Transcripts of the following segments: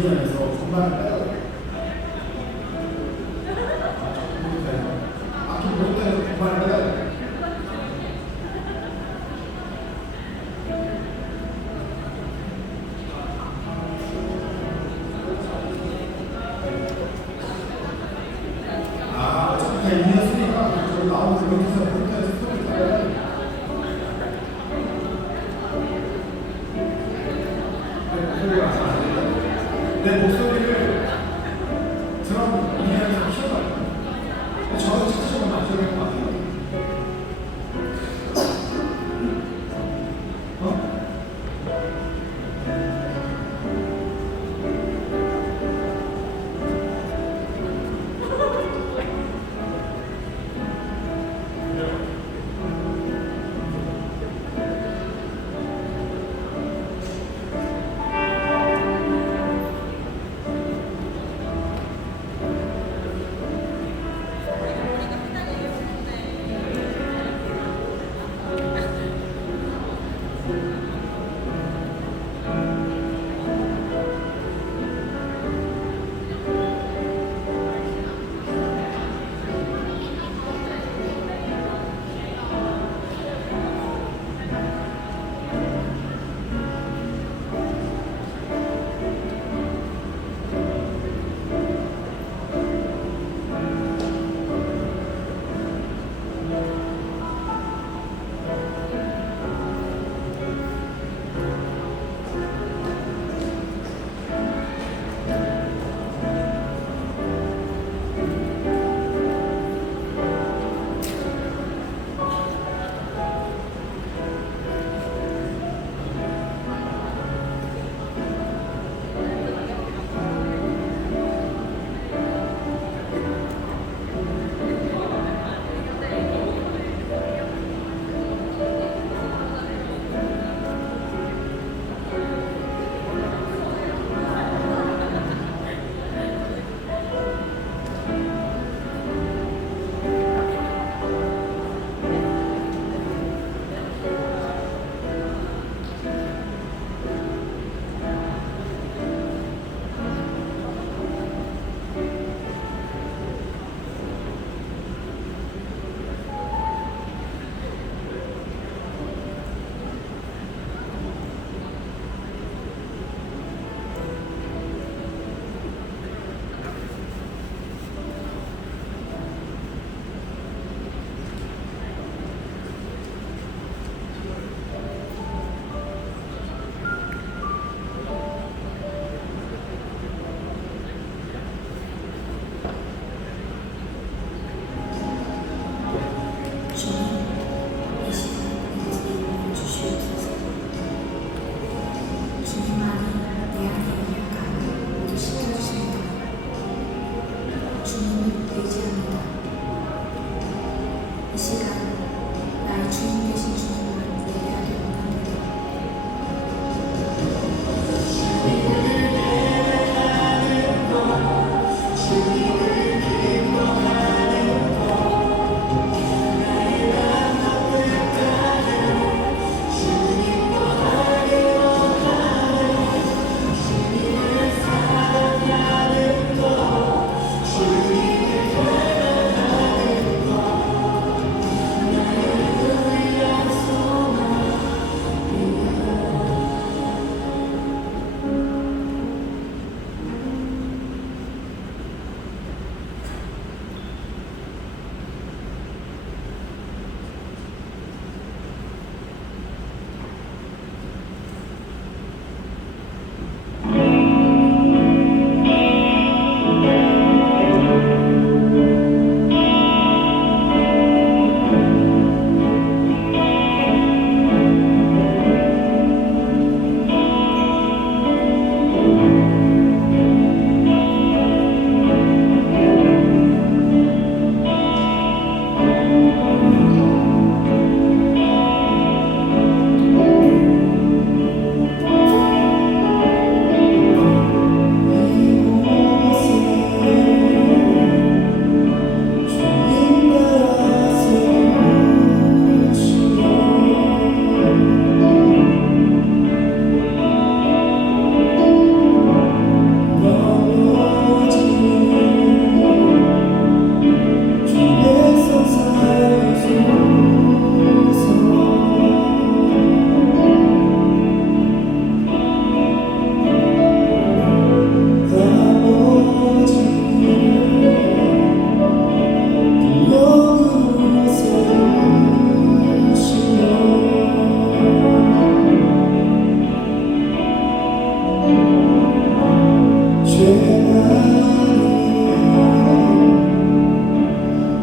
이해해서 공간을 빼야 돼. 악기 모르겠다 해서 공간을 빼야 돼. 어차피 다 이해했으니까 저기 나오고 여기서 모르겠다 해서 소리 따야 돼. 내 목소리를 드럼 이해해서 키워봐요. 저도 직접 맞춰야 될것 같아요.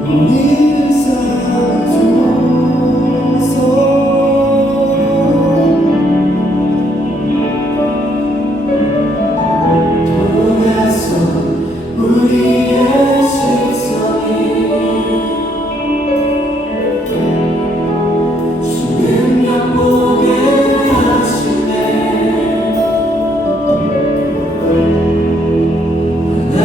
우리를 살아줘서 돌아서 우리의 식성이 수백년 보게 하시네. 나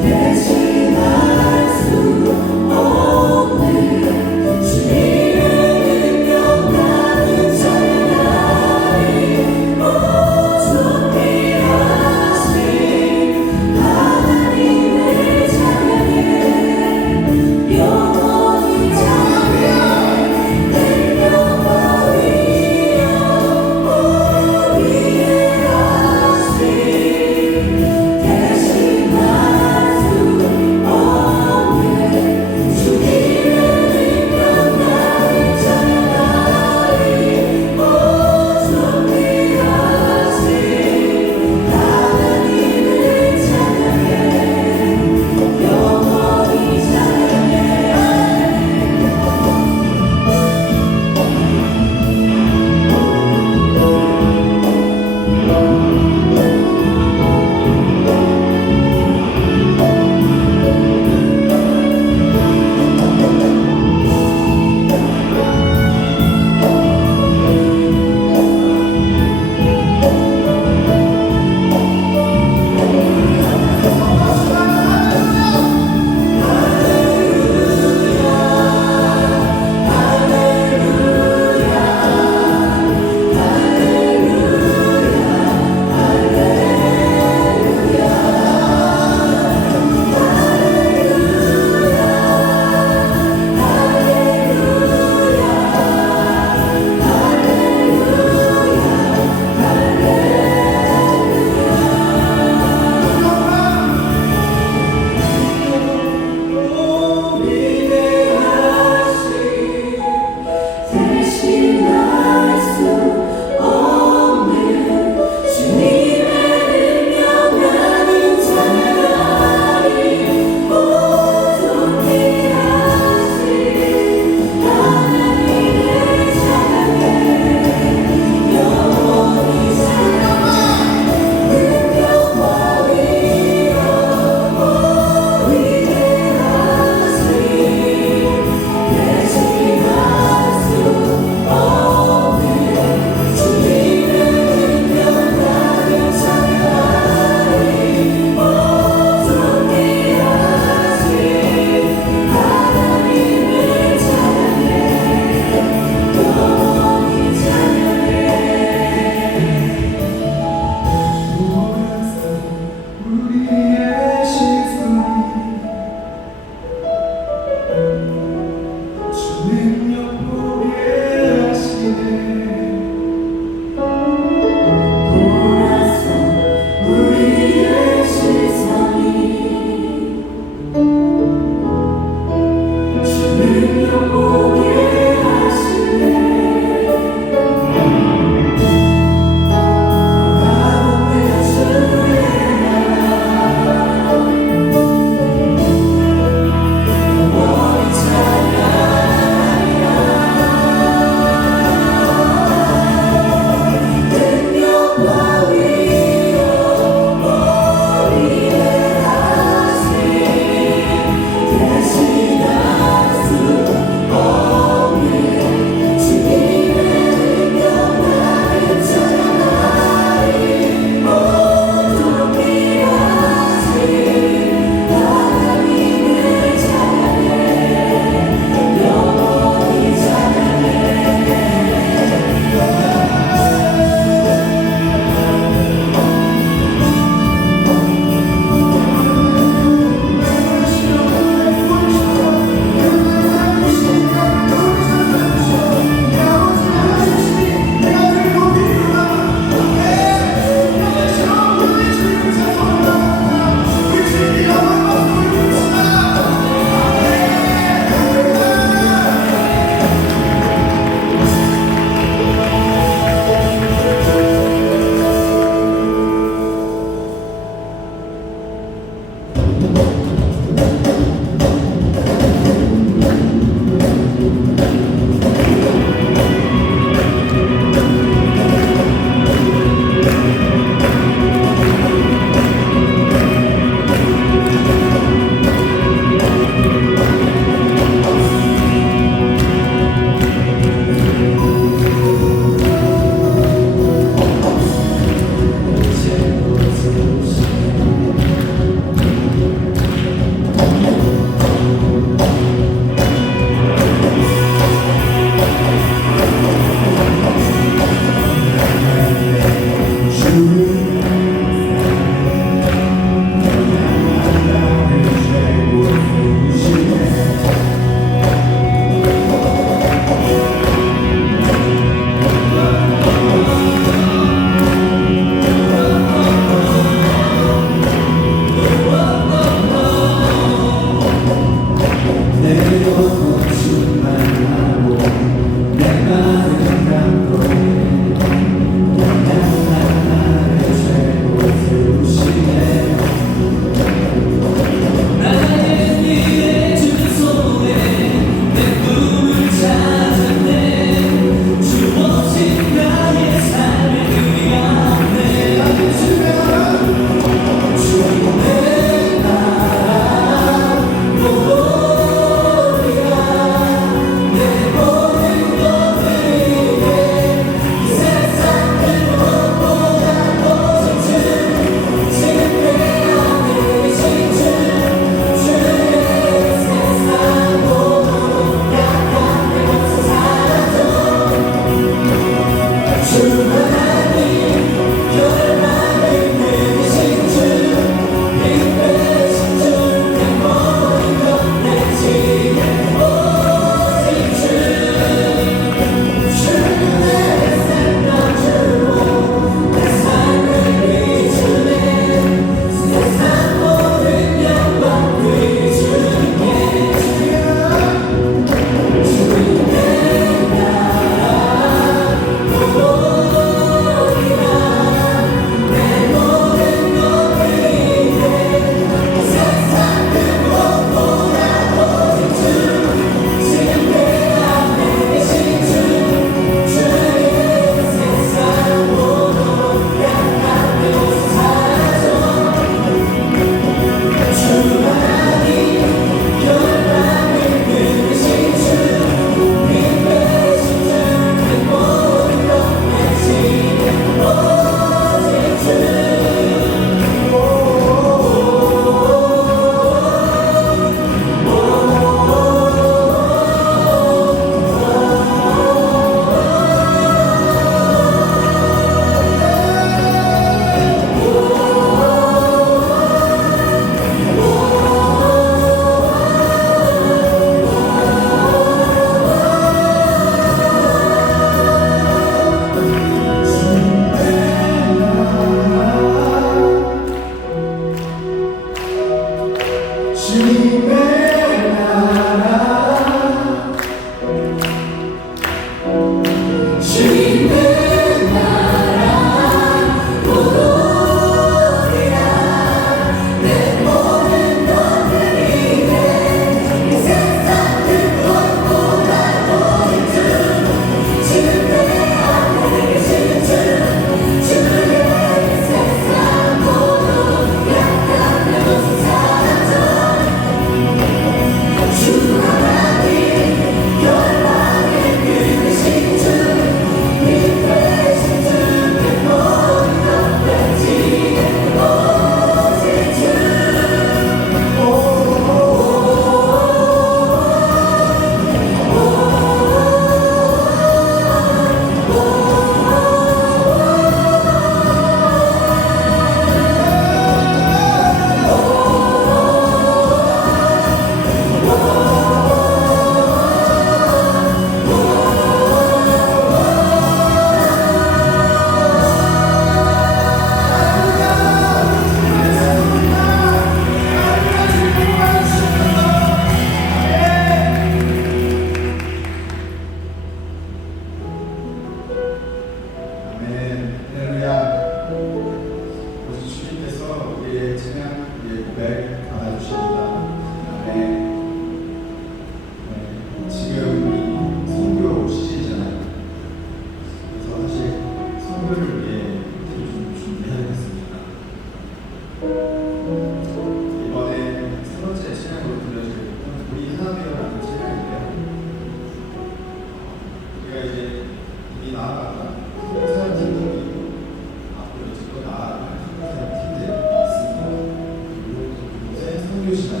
설교 시간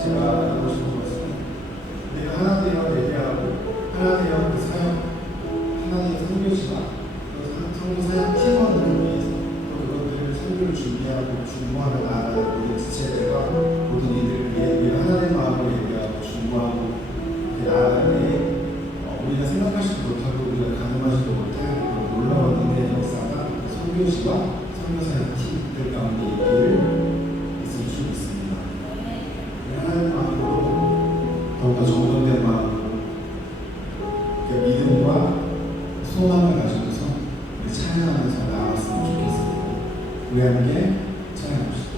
제가 하고 싶은 것은 우리가 하나님의 예배하고 하나님의 그 사역, 하나님의 설교 시간, 성교 사역 팀원들을 위해서 또 그것들을 설교를 준비하고 중보하며 나아가는 우리 지체들과 모든 이들을 위해 우리가 하나님의 마음으로 예배하고 중보하고 이렇게 나아갈 때 우리가 생각하지도 못하고 우리가 가늠하지도 못할 그런 놀라운 은혜의 역사가 설교시와 선교사의 팀들 가운데 있기를 있을 줄 믿습니다. 하나님 마음으로 더욱더 정돈된 마음으로 믿음과 소망을 가지고서 우리 찬양하면서 나아갔으면 좋겠습니다. 우리 함께 찬양합시다.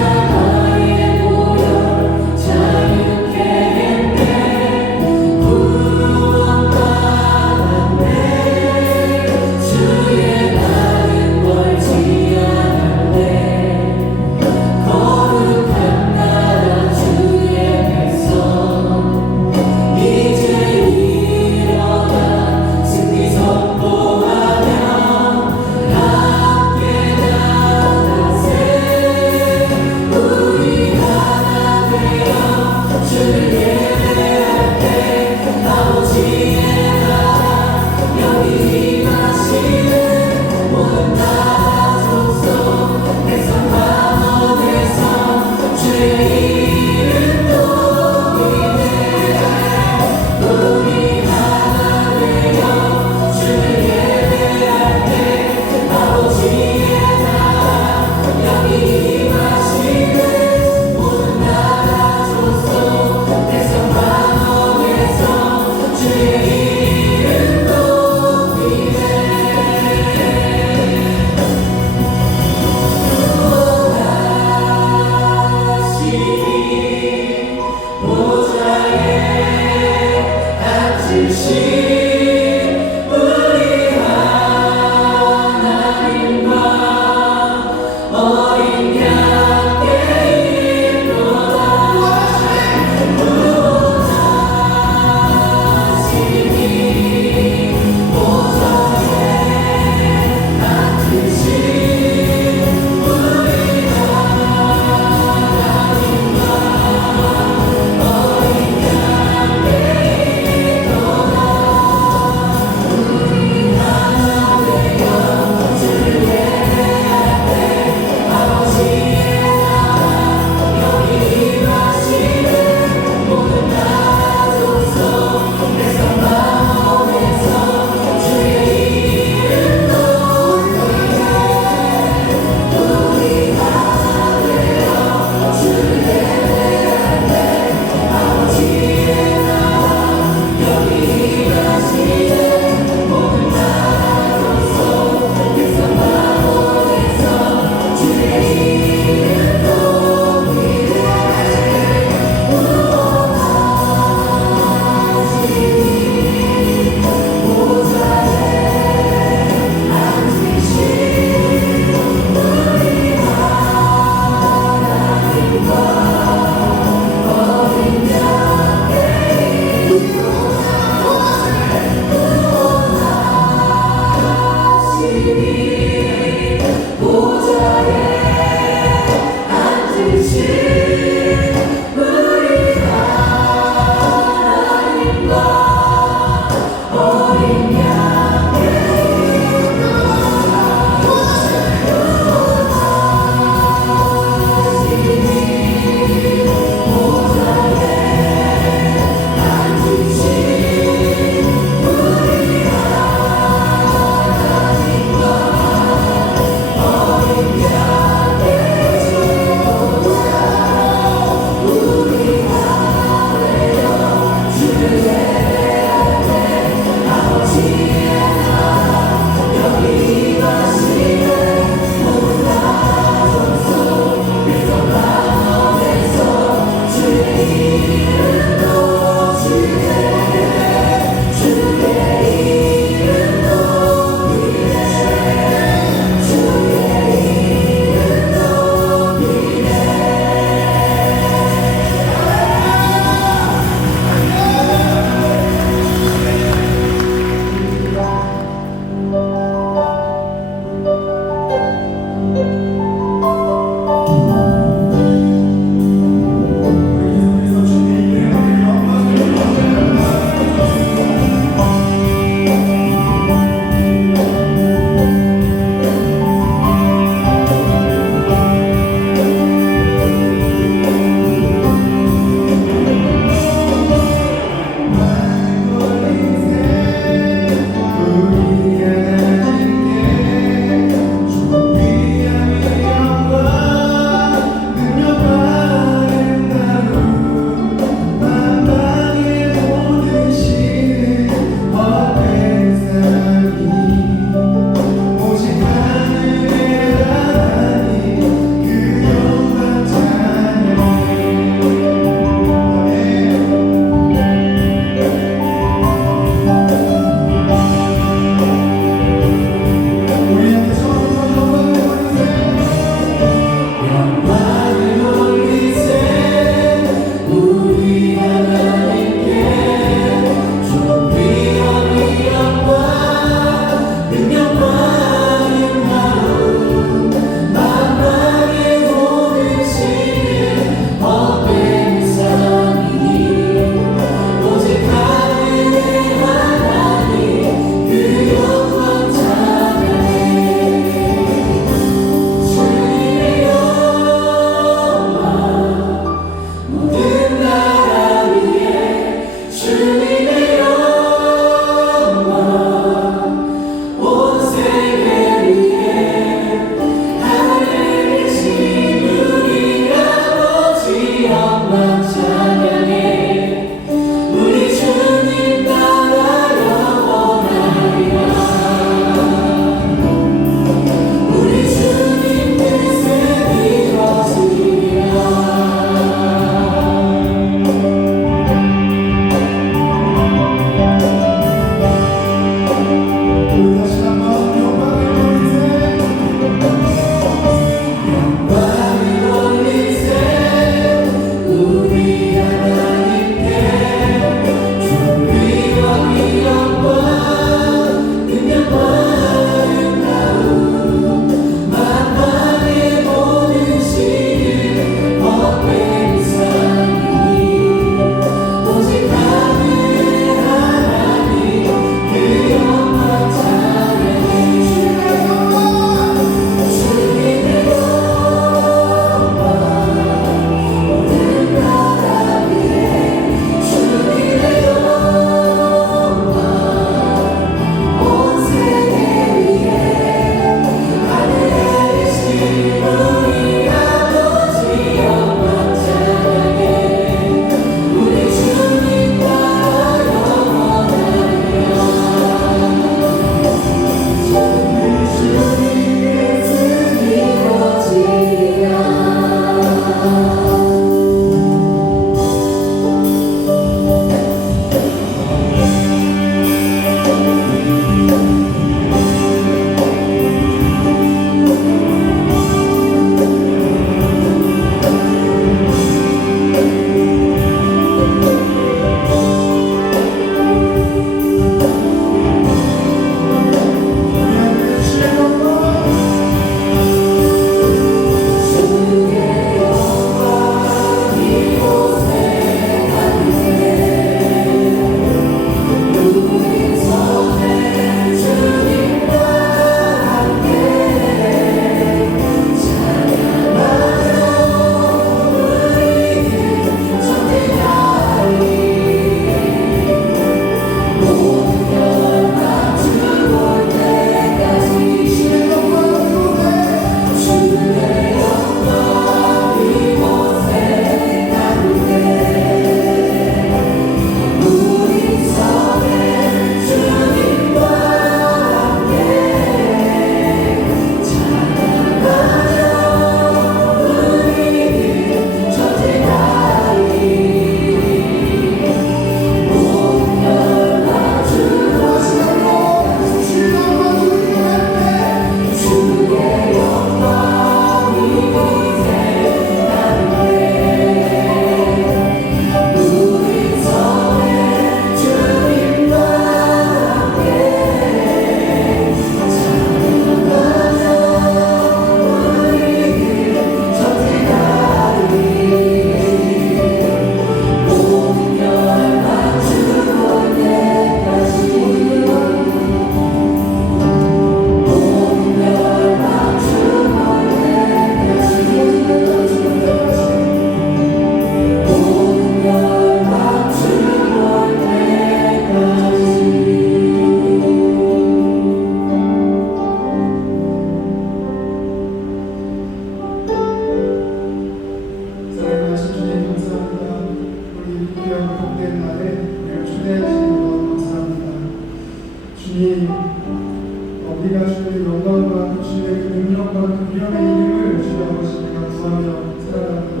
기도하며 살아갑니다.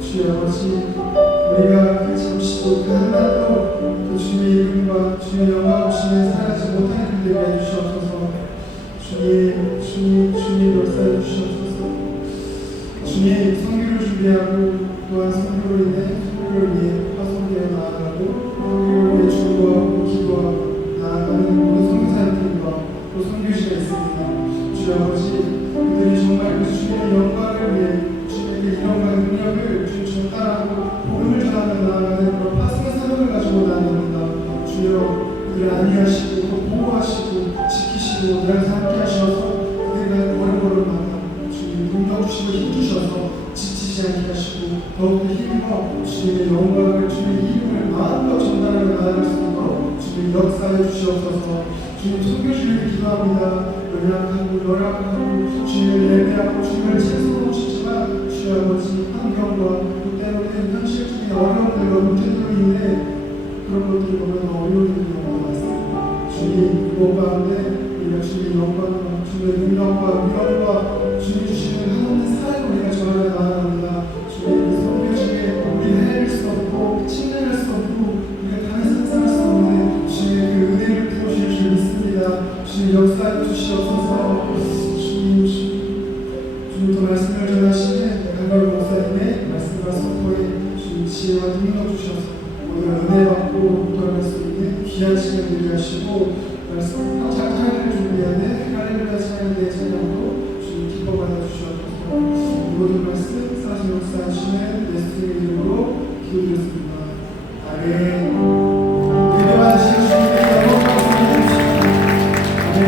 주여 아버지, 우리가 잠시도 그 한나도 또 주님의 이름과 주님의 영광 없이는 살아가지 못하는 그들이 해주시옵소서. 주님 역사해 주시옵소서. 주님 선교를 준비하고 또한 선교를 위해 파송되어 나아가고 선교를 위해 중보하고 기도하고 나아가는 모든 선교사님들과 또 선교시가 있습니다. 주여 아버지, 그들이 정말 그 주님의 영광을 위해 주님의 그 이름과 능력을 주님 따라하고 복음을 전하며 나아가는 그런 파송의 사명을 가지고 나아갑니다. 주여 그들을 안위하시고 또 보호하시고 지키시고 늘 함께 하셔서 그들과 걸음걸음마다 주님 능력 주시고 힘 주셔서 지치지 않게 하시고 더욱더 힘입어 주님의 영광을 주님의 이름을 마음껏 전달하며 나아갈 수 있도록 주님 역사해 주시옵소서. 주님 선교주를 기도합니다. 연약하고 열악하고 주님을 예배하고 주님을 찬송하고 싶지만 주여 아버지 환경과 또 때로는 현실적인 어려움들과 문제들로 인해 그런 것들이 너무나 어려운 일이 너무 많습니다. 주님 그곳 가운데 우리가 주님의 영광과 주님의 능력과 위엄과 주님 주시는 하나님의 사랑을 우리가 전하며 나아갑니다. 주님 그 선교 중에 우리가 헤아릴 수 없고 침례할 수 없고 우리가 감히 상상할 수 없는 주님의 그 은혜를 부어주실 줄 믿습니다. 주님 역사해 주시옵소서. 주님 또 말씀을 전하시는 강걸 목사님의 말씀과 선포에 주님 지혜와 능력 주셔서 오늘 은혜 받고 돌아갈 수 있는 귀한 시간 되게 하시고 말씀 찬양을 준비하는 할렐루야 찬양대의 찬양도 주님 기뻐 받아주시옵소서. 모든 말씀 사실 역사하시는 예수님의 이름으로 기도드렸습니다. 아멘. 은혜 받으시는 주님께 너무 감사해 주십시오. 아멘.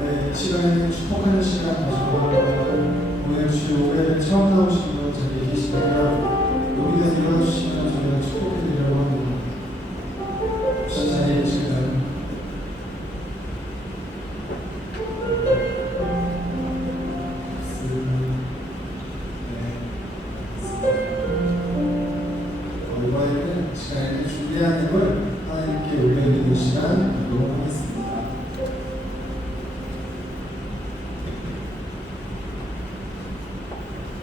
네, 시간에는 축복하는 시간 가지고 오늘 주님 올해를 처음 나오신 분 자리에 계시다면 여기에서 일어나주시면 저희가 축복해드리려고 합니다. 혹시 자리에 계실까요? 이번에는 시간에는 준비한 힘을 하나님께 올려드리는 시간 갖도록 하겠습니다.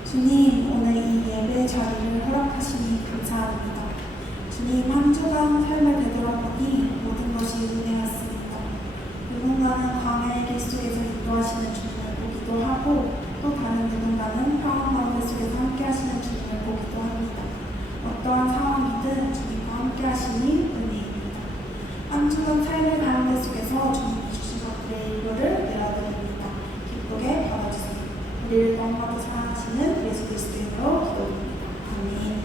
주님, 오늘 이 예배 자리를 허락하시니 감사합니다. 주님, 한 주간 삶을 되돌아보니 모든 것이 은혜였습니다. 누군가는 광야의 길 속에서 인도하시는 주님을 보기도 하고 또 다른 누군가는 평안 가운데 속에서 함께 하시는 주님을 보기도 합니다. 어떠한 상황이든 주님과 함께 하시니 은혜입니다. 한 주간 삶의 가운데 속에서 주님이 주신 것들의 일부를 내려드립니다. 기쁘게 받아주세요. 우리를 너무나도 사랑하시는 예수 그리스도의 이름으로 기도드립니다. 아멘.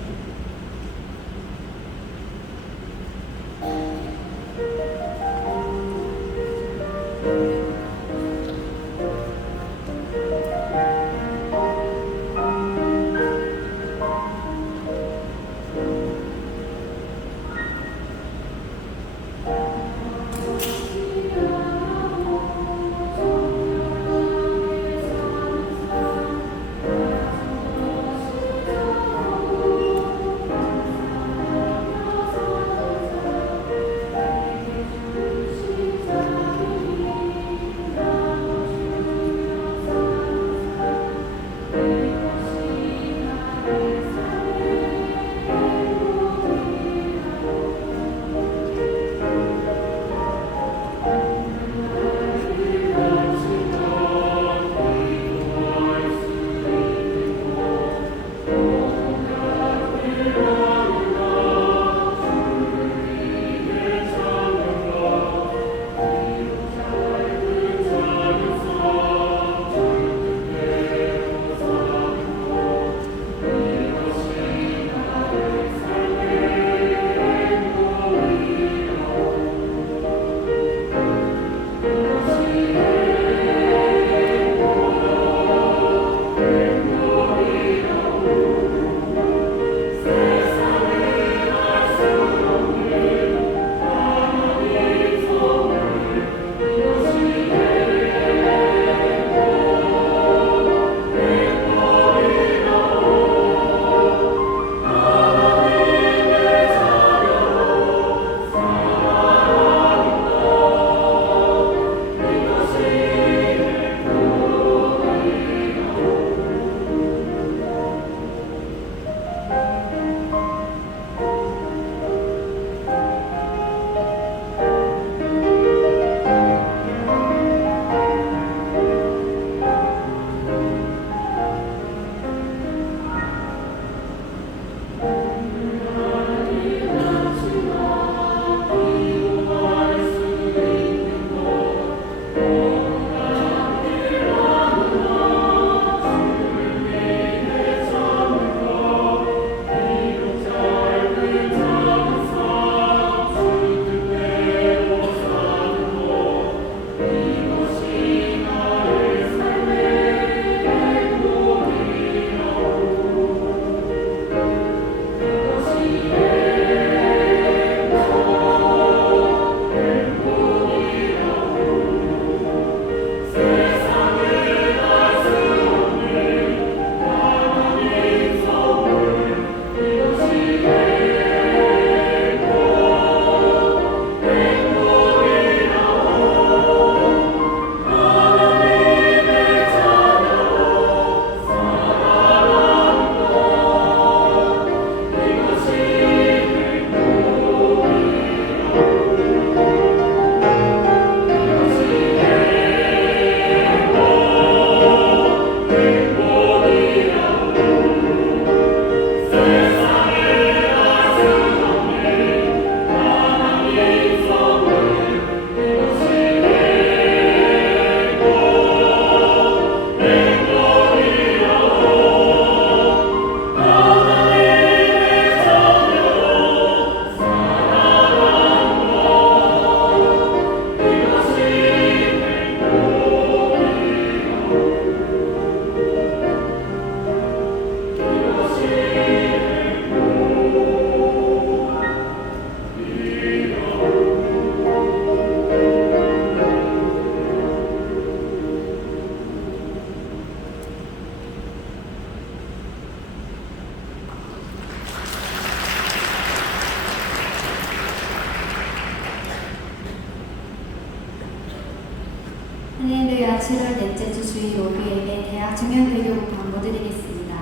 대학청년대교구 광고드리겠습니다.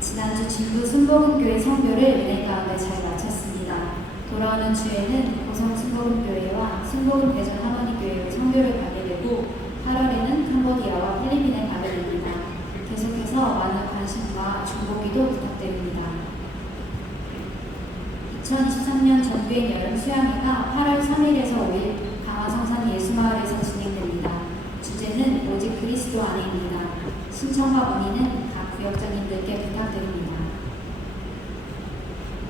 지난주 진부 순복음교회 선교를 은혜 가운데 잘 마쳤습니다. 돌아오는 주에는 고성 순복음교회와 순복음 대전 하모니교회의 선교를 가게 되고 8월에는 캄보디아와 필리핀에 가게 됩니다. 계속해서 많은 관심과 중보기도 부탁드립니다. 2023년 전교인 여름 수양회가 8월 3일에서 5일 강화성산 예수마을에서 진행됩니다. 주제는 오직 그리스도 안에입니다. 신청과 문의는 각 구역장님들께 부탁드립니다.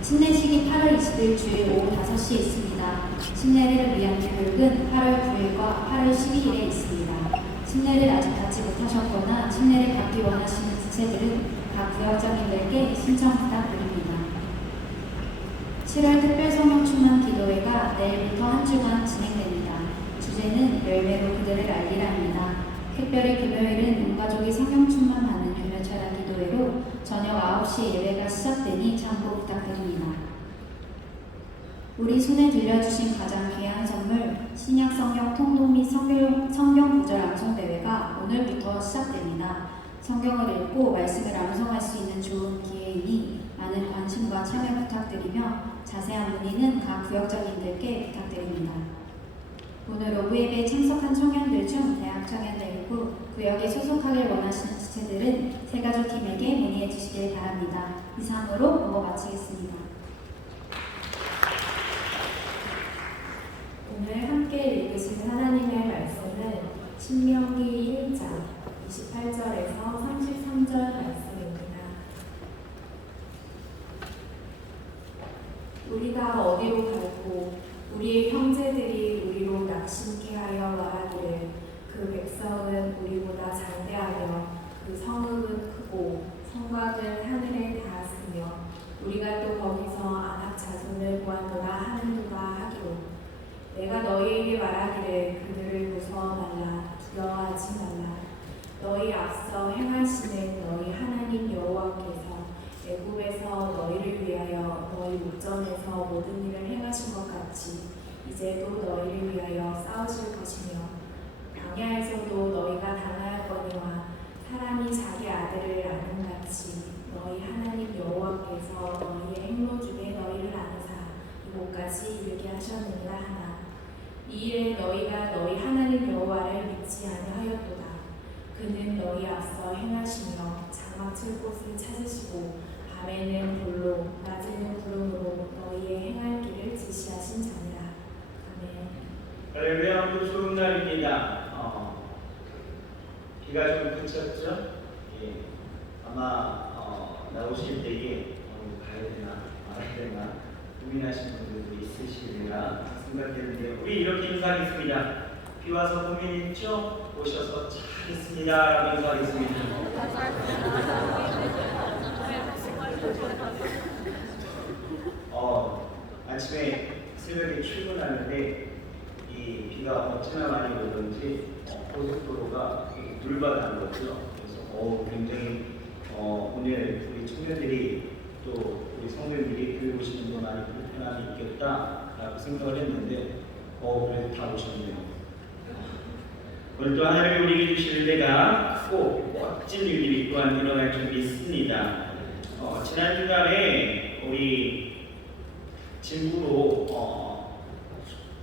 침례식이 8월 20일 주일 오후 5시에 있습니다. 침례를 위한 교육은 8월 9일과 8월 12일에 있습니다. 침례를 아직 받지 못하셨거나 침례를 받기 원하시는 지체들은 각 구역장님들께 신청 부탁드립니다. 7월 특별 성령 충만 기도회가 내일부터 한 주간 진행됩니다. 주제는 열매로 그들을 알리라입니다. 특별히 금요일은 온 가족이 성령 충만받는 금요철야 기도회로 저녁 9시 예배가 시작되니 참고 부탁드립니다. 우리 손에 들려주신 가장 귀한 선물 신약 성경 통독 및 성경 구절 암송 대회가 오늘부터 시작됩니다. 성경을 읽고 말씀을 암송할 수 있는 좋은 기회이니 많은 관심과 참여 부탁드리며 자세한 문의는 각 구역장님들께 부탁드립니다. 오늘 오후 예배에 참석한 청년들 중 대학 청년들이고 구역에 소속하길 원하시는 지체들은 새가족팀에게 문의해 주시길 바랍니다. 이상으로 본고 마치겠습니다. 오늘 함께 읽으신 하나님의 말씀은 신명기 1장 28절에서 33절 말씀입니다. 우리가 어디로 갈고 우리의 형제들이 우리로 낙심케 하여 말하기를 그 백성은 우리보다 장대하며 그 성읍은 크고 성곽은 하늘에 닿았으며 우리가 또 거기서 아낙 자손을 보았노라 하는도다 하기로 내가 너희에게 말하기를 그들을 무서워 말라 두려워하지 말라 너희 앞서 행하시는 너희 하나님 여호와께서 애굽에서 너희를 위하여 너희 목전에서 모든 일을 행하신 것 같이 이제도 너희를 위하여 싸우실 것이며 광야에서도 너희가 당하였거니와 사람이 자기 아들을 아는 같이 너희 하나님 여호와께서 너희의 행로 중에 너희를 아느사 이곳까지 이르게 하셨느니라 하나 이 일에 너희가 너희 하나님 여호와를 믿지 아니하였도다. 그는 너희 앞서 행하시며 장막 칠 곳을 찾으시고 밤에는 불로 낮에는 구름으로 너희의 행할 길을 지시하신 자니라. 아멘. 할렐루야. 오늘 좋은 날입니다. 비가 좀 그쳤죠? 예. 아마 나오실 때에 가야 되나 말아야 되나 고민하신 분들도 있으시리라 생각했는데 우리 이렇게 인사하겠습니다. 비 와서 고민 있죠? 오셔서 잘했습니다 라고 인사하겠습니다. 아침에 새벽에 출근하는데 이 비가 어찌나 많이 오던지 고속도로가 물바다인 거죠. 그래서 굉장히 오늘 우리 청년들이 또 우리 성도님들이 교회 오시는 거 많이 불편함이 있겠다라고 생각을 했는데 그래도 다 오셨네요. 오늘 또 하나님이 우리에게 주시는 데가 크고 멋진 일들이 또한 일어날 준비 있습니다. 지난 주간에 우리 진부로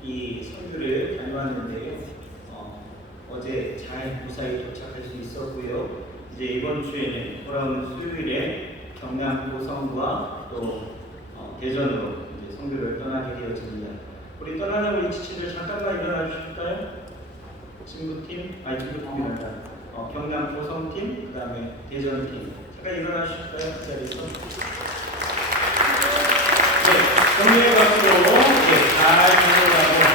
이 선교를 다녀왔는데요. 어제 잘 무사히 도착할 수 있었고요. 이제 이번 주에는 돌아오는 수요일에 경남 고성과 또 대전으로 이제 선교를 떠나게 되었습니다. 우리 떠나는 우리 지체들 잠깐만 일어나 주실까요? 진부팀, 진부팀이란다. 경남 고성팀, 그 다음에 대전팀. 잠깐 일어나 주실까요? 그 자리에서. 정리의 박수로 잘 인도하고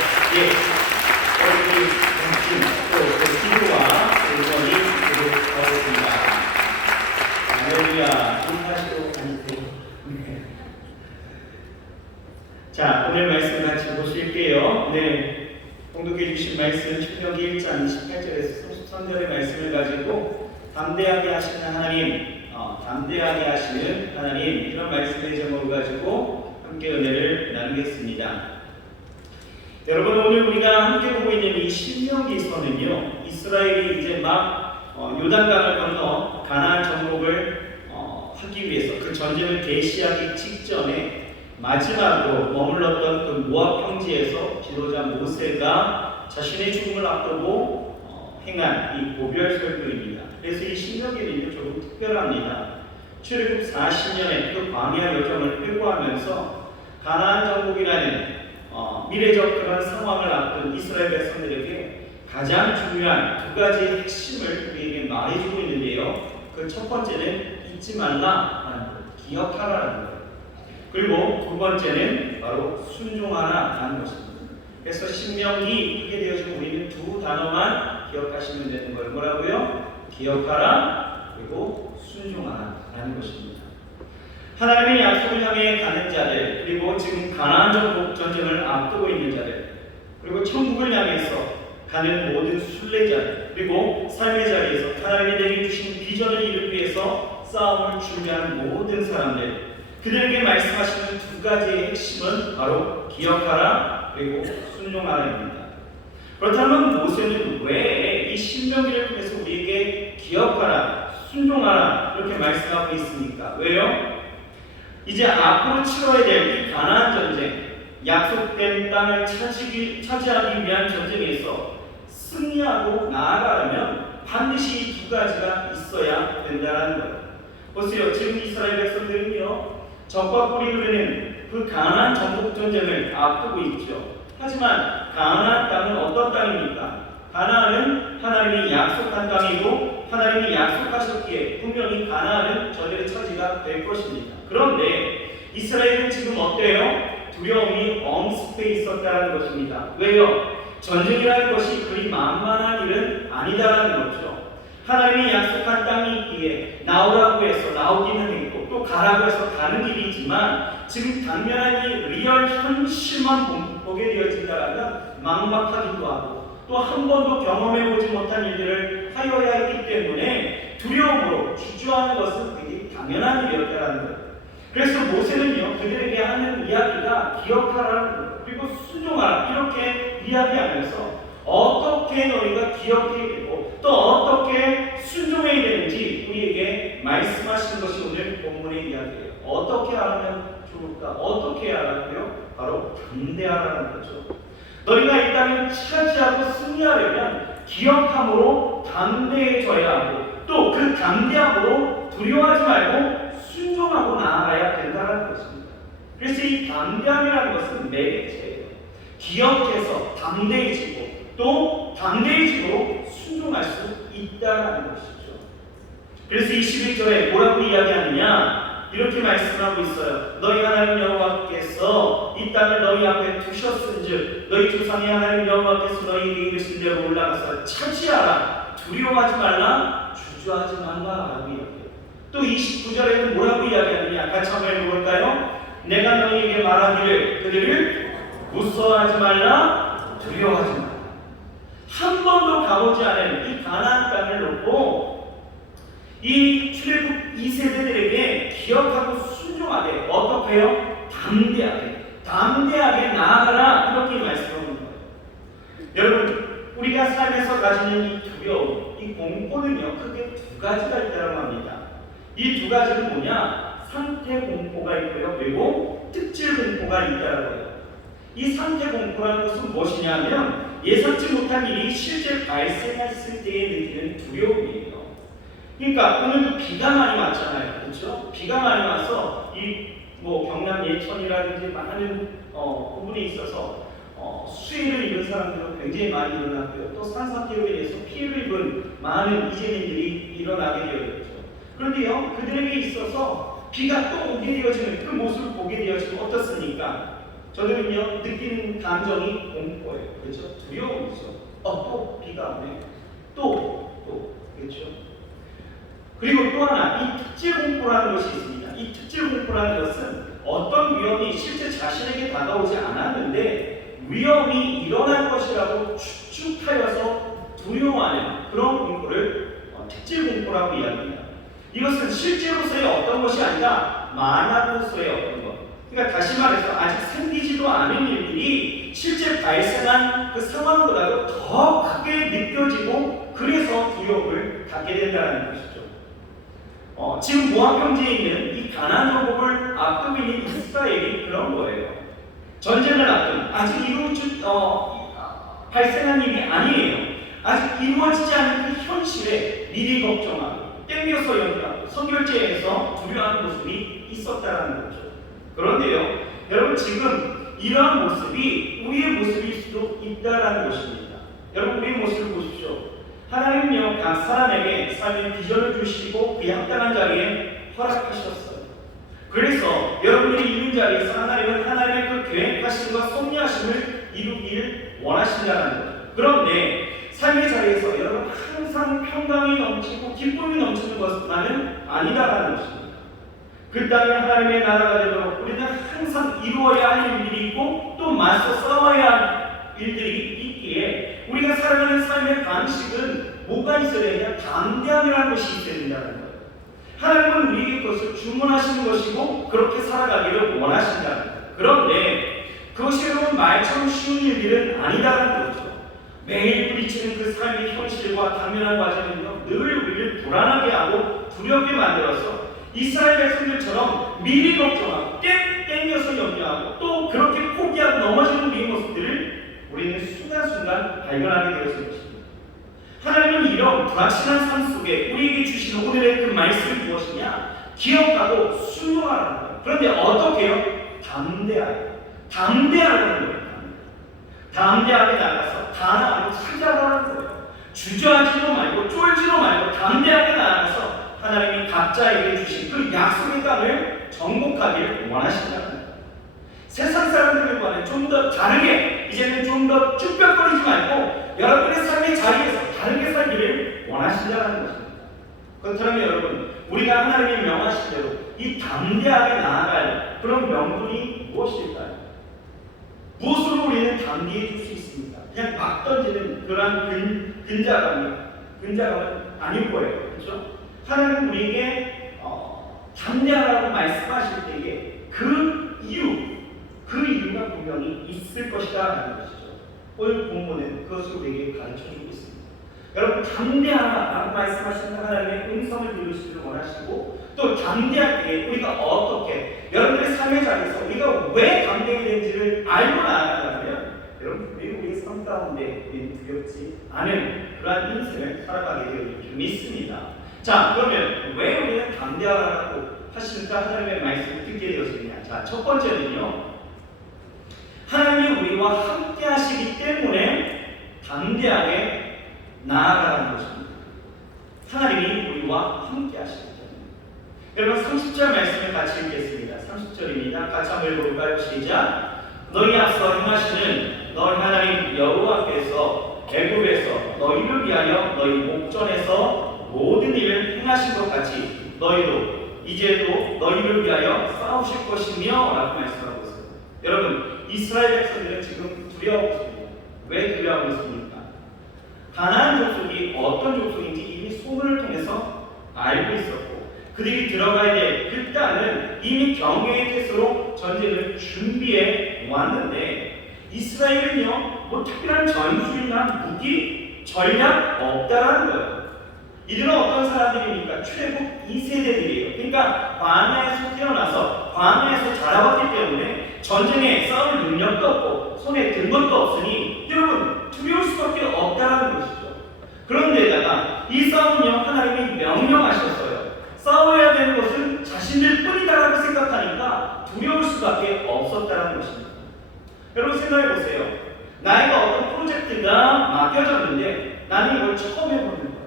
우리 정신 또 기도와 응원이 이루어졌습니다. 할렐루야. 인사시로 가주세요. 자, 오늘 말씀 같이 보실게요. 네, 공독해 주신 말씀 신명기 1장 28절에서 33절의 말씀을 가지고 담대하게 하시는 하나님, 담대하게 하시는 하나님 이런 말씀의 제목을 가지고 함께 은혜를 나누겠습니다. 여러분, 오늘 우리가 함께 보고 있는 이 신명기서는요, 이스라엘이 이제 막 요단강을 건너 하기 위해서 그 전쟁을 개시하기 직전에 마지막으로 머물렀던 그 모압 평지에서 지도자 모세가 자신의 죽음을 앞두고 행한 이 고별 설교입니다. 그래서 이 신명기는 조금 특별합니다. 출애굽 40년의 그 광야 여정을 회고하면서 가나안 정복이라는 미래적 그런 상황을 앞둔 이스라엘 백성들에게 가장 중요한 두 가지의 핵심을 우리에게 말해주고 있는데요. 그 첫 번째는 잊지 말라라는 것, 기억하라는 것. 그리고 두 번째는 바로 순종하라라는 것입니다. 그래서 신명기 하게 되어지고 우리는 두 단어만 기억하시면 되는 걸 뭐라고요? 기억하라 그리고 순종하라라는 것입니다. 하나님의 약속을 향해 가는 자들, 그리고 지금 가나안 정복 전쟁을 앞두고 있는 자들, 그리고 천국을 향해서 가는 모든 순례자들, 그리고 삶의 자리에서 하나님이 내게 주신 비전을 이루기 위해서 싸움을 준비하는 모든 사람들, 그들에게 말씀하시는 두 가지의 핵심은 바로 기억하라 그리고 순종하라입니다. 그렇다면 모세는 왜 이 신명기를 통해서 우리에게 기억하라, 순종하라 이렇게 말씀하고 있습니까? 왜요? 이제 앞으로 치러야 될 이 가나안 전쟁, 약속된 땅을 차지하기 위한 전쟁에서 승리하고 나아가려면 반드시 이 두 가지가 있어야 된다는 거예요. 보세요. 지금 이스라엘 백성들은요, 적과 꿀이 흐르는 그 가나안 정복 전쟁을 앞두고 있죠. 하지만 가나안 땅은 어떤 땅입니까? 가나안은 하나님이 약속한 땅이고 하나님이 약속하셨기에 분명히 가나안은 저들의 차지가 될 것입니다. 그런데 이스라엘은 지금 어때요? 두려움이 엄습해 있었다는 것입니다. 왜요? 전쟁이라는 것이 그리 만만한 일은 아니다라는 거죠. 하나님이 약속한 땅이 있기에 나오라고 해서 나오기는 했고 또 가라고 해서 가는 일이지만 지금 당면한 이 리얼 현실만 보게 되어진다면 막막하기도 하고 또 한 번도 경험해보지 못한 일들을 하여야 했기 때문에 두려움으로 주저하는 것은 되게 당연한 일이었다는 거예요. 그래서 모세는요, 그들에게 하는 이야기가 기억하라는 거예요. 그리고 순종하라 이렇게 이야기하면서 어떻게 너희가 기억해야 되고 또 어떻게 순종해야 되는지 우리에게 말씀하시는 것이 오늘 본문의 이야기예요. 어떻게 하면 좋을까? 어떻게 하라고요? 바로 담대하라는 거죠. 너희가 이 땅을 차지하고 승리하려면 기억함으로 담대해져야 하고 또 그 담대함으로 두려워하지 말고 순종하고 나아가야 된다는 것입니다. 그래서 이 담대함이라는 것은 매개체예요. 기억해서 담대해지고 또 담대해지고 순종할 수 있다는 것이죠. 그래서 21절에 뭐라고 이야기하느냐? 이렇게 말씀하고 있어요. 너희 하나님 여호와께서 이 땅을 너희 앞에 두셨은즉 너희 조상의 하나님 여호와께서 너희에게 이르신 대로 올라가서 차지하라. 두려워하지 말라. 주저하지 말라라고 이야기해요. 또 29절에는 뭐라고 이야기하느냐? 같이 한번 읽어볼까요? 내가 너희에게 말하기를 그들을 무서워하지 말라. 두려워하지 말라. 한 번도 가보지 않은 이 가나안 땅을 놓고 이 출애굽 2세대들에게 기억하고 순종하되 어떻게 해요? 담대하게 나아가라 이렇게 말씀하는 거예요. 여러분, 우리가 삶에서 가지는 이 두려움, 이 공포는요 크게 두 가지가 있다고 합니다. 이 두 가지는 뭐냐? 상태 공포가 있고요, 그리고 특질 공포가 있다고 해요. 이 상태 공포라는 것은 무엇이냐면 예상치 못한 일이 실제 발생했을 때에 느끼는 두려움이에요. 그러니까 오늘도 비가 많이 왔잖아요, 그렇죠? 비가 많이 와서 이 경남 예천이라든지 많은 부분에 있어서 수해를 입은 사람들은 굉장히 많이 일어났고요. 또 산사태에 대해서 피해를 입은 많은 이재민들이 일어나게 되었죠. 그런데요, 그들에게 있어서 비가 또 오게 되어지는 그 모습을 보게 되어지면 어떻습니까? 저들은요 느끼는 감정이 공포예요, 그렇죠? 두려움이죠. 또 비가 오네. 또 그렇죠? 그리고 또 하나, 이 특질 공포라는 것이 있습니다. 이 특질 공포라는 것은 어떤 위험이 실제 자신에게 다가오지 않았는데 위험이 일어날 것이라고 추측하여서 두려워하는 그런 공포를 특질 공포라고 이야기합니다. 이것은 실제로서의 어떤 것이 아니라 만약으로서의 어떤 것. 그러니까 다시 말해서 아직 생기지도 않은 일들이 실제 발생한 그 상황보다도 더 크게 느껴지고 그래서 두려움을 갖게 된다는 것이죠. 지금 모압 평지에 있는 이 가나안 정복을 앞두고 있는 이스라엘이 그런 거예요. 전쟁을 앞둔 아직 발생한 일이 아니에요. 아직 이루어지지 않은 그 현실에 미리 걱정하고 땡겨서 연기하고 선결제에서 두려워하는 모습이 있었다는 거죠. 그런데요, 여러분 지금 이러한 모습이 우리의 모습일 수도 있다라는 것입니다. 여러분 우리의 모습을 보십시오. 하나님은요 각 사람에게 삶의 비전을 주시고 그 합당한 자리에 허락하셨어요. 그래서 여러분들이 있는 자리에서 하나님은 하나님의 그 계획하심과 섭리하심을 이루기를 원하신다는 거예요. 그런데 삶의 자리에서 여러분 항상 평강이 넘치고 기쁨이 넘치는 것만은 아니다라는 것입니다. 그 땅에 하나님의 나라가 되도록 우리는 항상 이루어야 할 일들이 있고 또 맞서 싸워야 할 일들이 있기에 우리가 살아가는 삶의 방식은 뭐가 있어야 되냐? 담대함이라는 것이 있어야 된다는 거예요. 하나님은 우리에게 그것을 주문하시는 것이고 그렇게 살아가기를 원하신다는 거예요. 그런데 그것이 여러분 말처럼 쉬운 일들은 아니다라는 거죠. 매일 부딪히는 그 삶의 현실과 당면한 과정은요 늘 우리를 불안하게 하고 두렵게 만들어서 이스라엘 백성들처럼 미리 걱정하고 땡겨서 염려하고 또 그렇게 포기하고 넘어지는 우리의 모습들을 우리는 순간순간 발견하게 되었을 것입니다. 하나님은 이런 불확실한 삶 속에 우리에게 주시는 오늘의 그 말씀이 무엇이냐? 기억하고 순종하라는 거예요. 그런데 어떻게 해요? 담대하라는 거예요. 담대하게 나가서 가나안을 찾아가라는 거예요. 주저하지도 말고 쫄지도 말고 담대하게 나가서 하나님이 각자에게 주신 그 약속의 땅을 정복하기를 원하신다는 거예요. 세상 사람들과는 좀 더 다르게 이제는 좀 더 쭈뼛거리지 말고 여러분의 삶의 자리에서 다르게 살기를 원하신다는 것입니다. 그렇다면 여러분 우리가 하나님이 명하신 대로 이 담대하게 나아갈 그런 명분이 무엇일까요? 무엇으로 우리는 담대해질 수 있습니까? 그냥 막 던지는 그러한 근자감은 아닐 거예요. 그렇죠? 하나님은 우리에게 담대하라고 말씀하실 때에 그 이유가 분명히 있을 것이다 라는 것이죠. 오늘 본문은 그것을 우리에게 가르쳐주고 있습니다. 여러분 담대하라고 말씀하시는 하나님의 음성을 들으시기를 원하시고 또 담대할 때 우리가 어떻게 여러분들의 삶의 자리에서 우리가 왜 담대하게 되는지를 알고 나아가려면 여러분 우리의 삶 가운데 우리는 두렵지 않은 그러한 인생을 살아가게 되길 믿습니다. 자, 그러면 왜 우리는 담대하라고 하시니까 하나님의 말씀을 듣게 되었느냐? 자, 첫 번째는요. 하나님이 우리와 함께 하시기 때문에 담대하게 나아가는 것입니다. 하나님이 우리와 함께 하시기 때문에. 여러분 30절 말씀을 같이 읽겠습니다. 30절입니다. 같이 한번 읽어볼까요? 시작. 너희 앞서 행하시는 너희 하나님 여호와께서 애굽에서 너희를 위하여 너희 목전에서 모든 일을 행하신 것 같이 너희도 이제도 너희를 위하여 싸우실 것이며 라고 말씀하고 있습니다. 여러분 이스라엘 백성들은 지금 두려워하고 있습니다. 왜 두려워하고 있습니까? 가나안 족속이 어떤 족속인지 이미 소문을 통해서 알고 있었고 그들이 들어가야 될 그 땅은 이미 경계의 태세로 전쟁을 준비해 왔는데 이스라엘은요 뭐 특별한 전술이나 무기, 전략 없다라는 거예요. 이들은 어떤 사람들입니까? 최고 2세대들이에요. 그러니까 광야에서 태어나서 광야에서 자라왔기 때문에 전쟁에 싸울 능력도 없고 손에 든 것도 없으니 여러분 두려울 수밖에 없다는 것이죠. 그런데다가 이 싸움은요 하나님이 명령하셨어요. 싸워야 되는 것은 자신들 뿐이다라고 생각하니까 두려울 수밖에 없었다는 것입니다. 여러분 생각해 보세요. 나에게 어떤 프로젝트가 맡겨졌는데 나는 이걸 처음 해보는 거예요.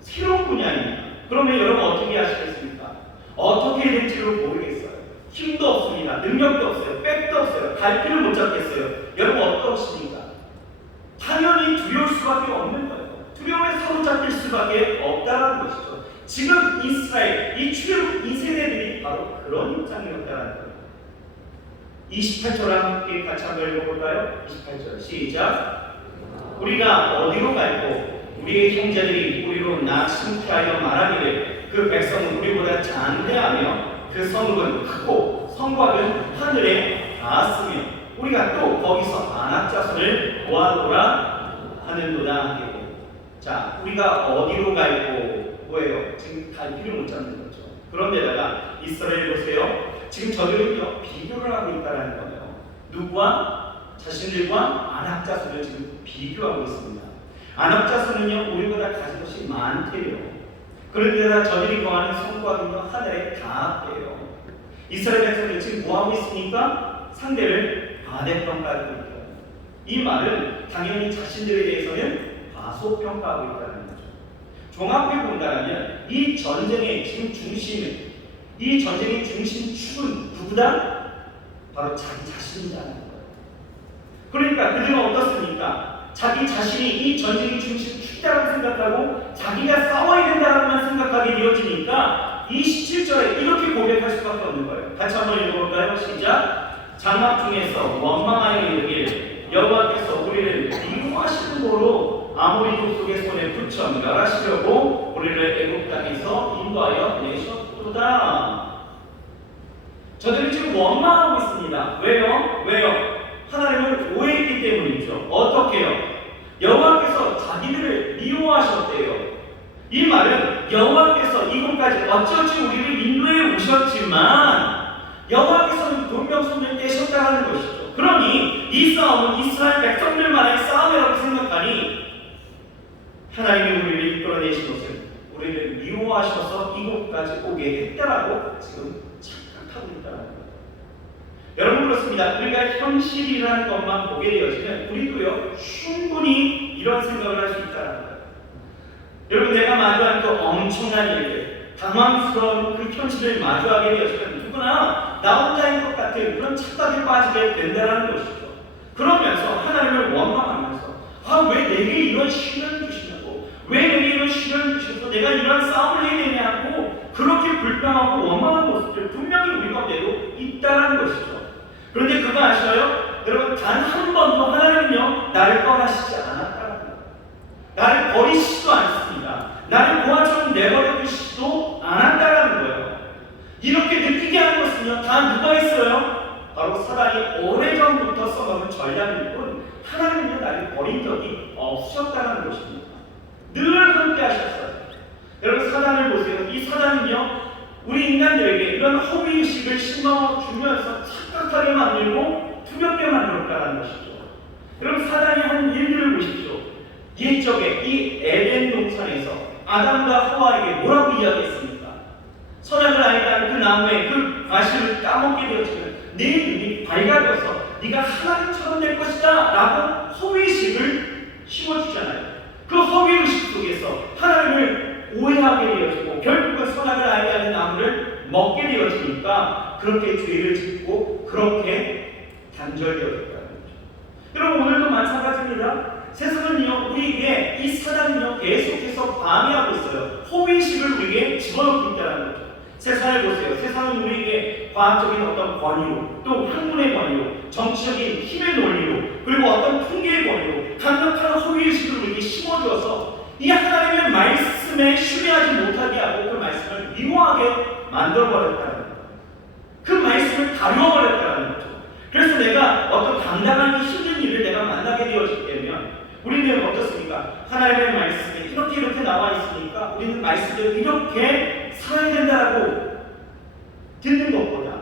새로운 분야입니다. 그러면 여러분 어떻게 하시겠습니까? 어떻게 해야 될지를 모르겠어요. 힘도 없습니다. 능력도 없어요. 백도 없어요. 갈피를 못 잡겠어요. 여러분 어떠십니까? 당연히 두려울 수밖에 없는 거예요. 두려움에 사로잡힐 수밖에 없다는 것이죠. 지금 이스라엘, 이 출애굽 2세대들이 바로 그런 입장이었다는 거예요. 28절 함께 같이 한번 읽어볼까요? 28절 시작. 우리가 어디로 갈고 우리의 형제들이 우리로 낙심케 하여 말하기를 그 백성은 우리보다 장대하며 그 성읍은 크고 성곽은 하늘에 닿았으며 우리가 또 거기서 아낙 자손을 모아노라 하는도다. 자, 우리가 어디로 갈고 뭐예요? 지금 갈피를 못 잡는 거죠. 그런데다가 이스라엘 보세요. 지금 저들은요 비교를 하고 있다는 거예요. 누구와? 자신들과 안악자손을 지금 비교하고 있습니다. 안악자손은요 우리보다 가진 것이 많대요. 그런데다 저들이 거하는 성곽은요 하늘에 닿았대요. 이스라엘 백성들 지금 뭐하고 있습니까? 상대를 과대평가하고 있다. 이 말은 당연히 자신들에 대해서는 과소평가하고 있다는 거죠. 종합해 본다면 이 전쟁의 지금 중심은, 이 전쟁의 중심축은 누구다? 바로 자기 자신이라는 거예요. 그러니까 그들은 어떻습니까? 자기 자신이 이 전쟁의 중심축이라고 생각하고 자기가 싸워야 된다고만 생각하게 되어지니까 27절에 이렇게 고백할 수밖에 없는 거예요. 같이 한번 읽어볼까요? 시작. 장막 중에서 원망하여 이르기를 여호와께서 우리를 미워하시는 거로 아모리 족속의 손에 붙여 멸하시려고 우리를 애굽 땅에서 인도하여 내셨도다. 저들이 지금 원망하고 있습니다. 왜요? 하나님을 오해했기 때문이죠. 어떻게요? 여호와께서 자기들을 미워하셨대요. 이 말은 여호와께서 이곳까지 어찌어찌 우리를 인도해 오셨지만 여호와께서는 분명 손을 떼셨다는 것이죠. 그러니 이 싸움은 이스라엘 백성들만의 싸움이라고 생각하니 하나님이 우리를 이끌어내신 것은 우리를 미워하셔서 이곳까지 오게 했다라고 지금 착각하고 있다는 거예요. 여러분 그렇습니다. 우리가 현실이라는 것만 보게 되어지면 우리도요 충분히 이런 생각을 할 수 있다는 거예요. 여러분 내가 마주한 그 엄청난 일들, 당황스러운 그 현실을 마주하게 되어지면 누구나 나 혼자인 것 같은 그런 착각에 빠지게 된다는 것이죠. 그러면서 하나님을 원망하면서 왜 내게 이런 시련을 주시냐고, 왜 내게 이런 시련을 주셔서 내가 이런 싸움을 해야 되냐고 그렇게 불평하고 원망하는 모습들 분명히 우리 가운데도 있다는 것이죠. 그런데 그거 아셔요? 여러분 단 한 번도 하나님은요 나를 떠나시지 않았다는 거예요. 나를 버리시지도 않습니다. 나를 고아처럼 내버려 두시지도 않았다는 거예요. 이렇게 느끼게 하는 것은요 다 누가 있어요? 바로 사단이 오래전부터 써먹은 전략일 뿐 하나님은요 나를 버린 적이 없으셨다는 것입니다. 늘 함께 하셨어요. 여러분 사단을 보세요. 이 사단은요 우리 인간들에게 이런 허위의식을 심어주면서 착각하게 만들고 두렵게 만들었다는 것이죠. 여러분 사단이 하는 일들을 보십시오. 옛적에 이 에덴 동산에서 아담과 하와에게 뭐라고 이야기했습니까? 선악을 알게 하는 그 나무의 그 과실을 따먹게 되어지면 내 눈이 밝아져서 네가 하나님처럼 될 것이다 라고 허위의식을 심어주잖아요. 그 허위의식 속에서 하나님을 오해하게 되어지고 결국은 선악을 알게 하는 나무를 먹게 되어지니까 그렇게 죄를 짓고 그렇게 단절되어졌다는 거죠. 여러분 오늘도 마찬가지입니다. 세상은요 우리에게 이 사단은요 계속해서 방해하고 있어요. 허위의식을 우리에게 집어넣고 있다는 거죠. 세상을 보세요. 세상은 우리에게 과학적인 어떤 권위로, 또 학문의 권위로, 정치적인 힘의 논리로, 그리고 어떤 통계의 권위로 강력한 허위의식을 우리에게 심어주어서 이 하나님의 말씀에 신뢰하지 못하게 하고 그 말씀을 미워하게 만들어버렸다는 거예요. 그 말씀을 가려워버렸다는 거죠. 그래서 내가 어떤 감당하기 힘든 일을 내가 만나게 되어지면 우리는 어떻습니까? 하나님의 말씀에 이렇게 나와 있으니까 우리는 말씀을 이렇게 살아야 된다라고 듣는 것보다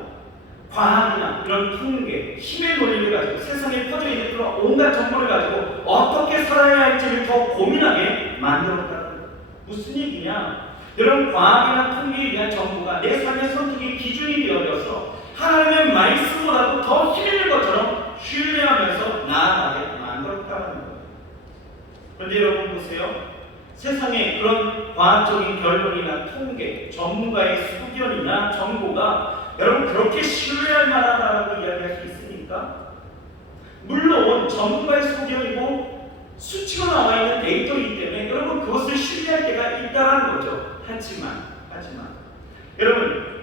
과학이나 이런 통계, 힘의 논리를 가지고 세상에 퍼져 있는 그런 온갖 정보를 가지고 어떻게 살아야 할지를 더 고민하게 만들었다는 거예요. 무슨 얘기냐? 이런 과학이나 통계에 대한 정보가 내 삶의 선택의 기준이 되어져서 하나님의 말씀보다도 더 힘 있는 것처럼 신뢰하면서 나아가게 만들었다는 거예요. 그런데 여러분 보세요. 세상에 그런 과학적인 결론이나 통계, 전문가의 수견이나 정보가 여러분 그렇게 신뢰할 만하다고 이야기할 수 있습니까? 물론 전문가의 소견이고 수치가 나와 있는 데이터이기 때문에 여러분 그것을 신뢰할 때가 있다는 거죠. 하지만 여러분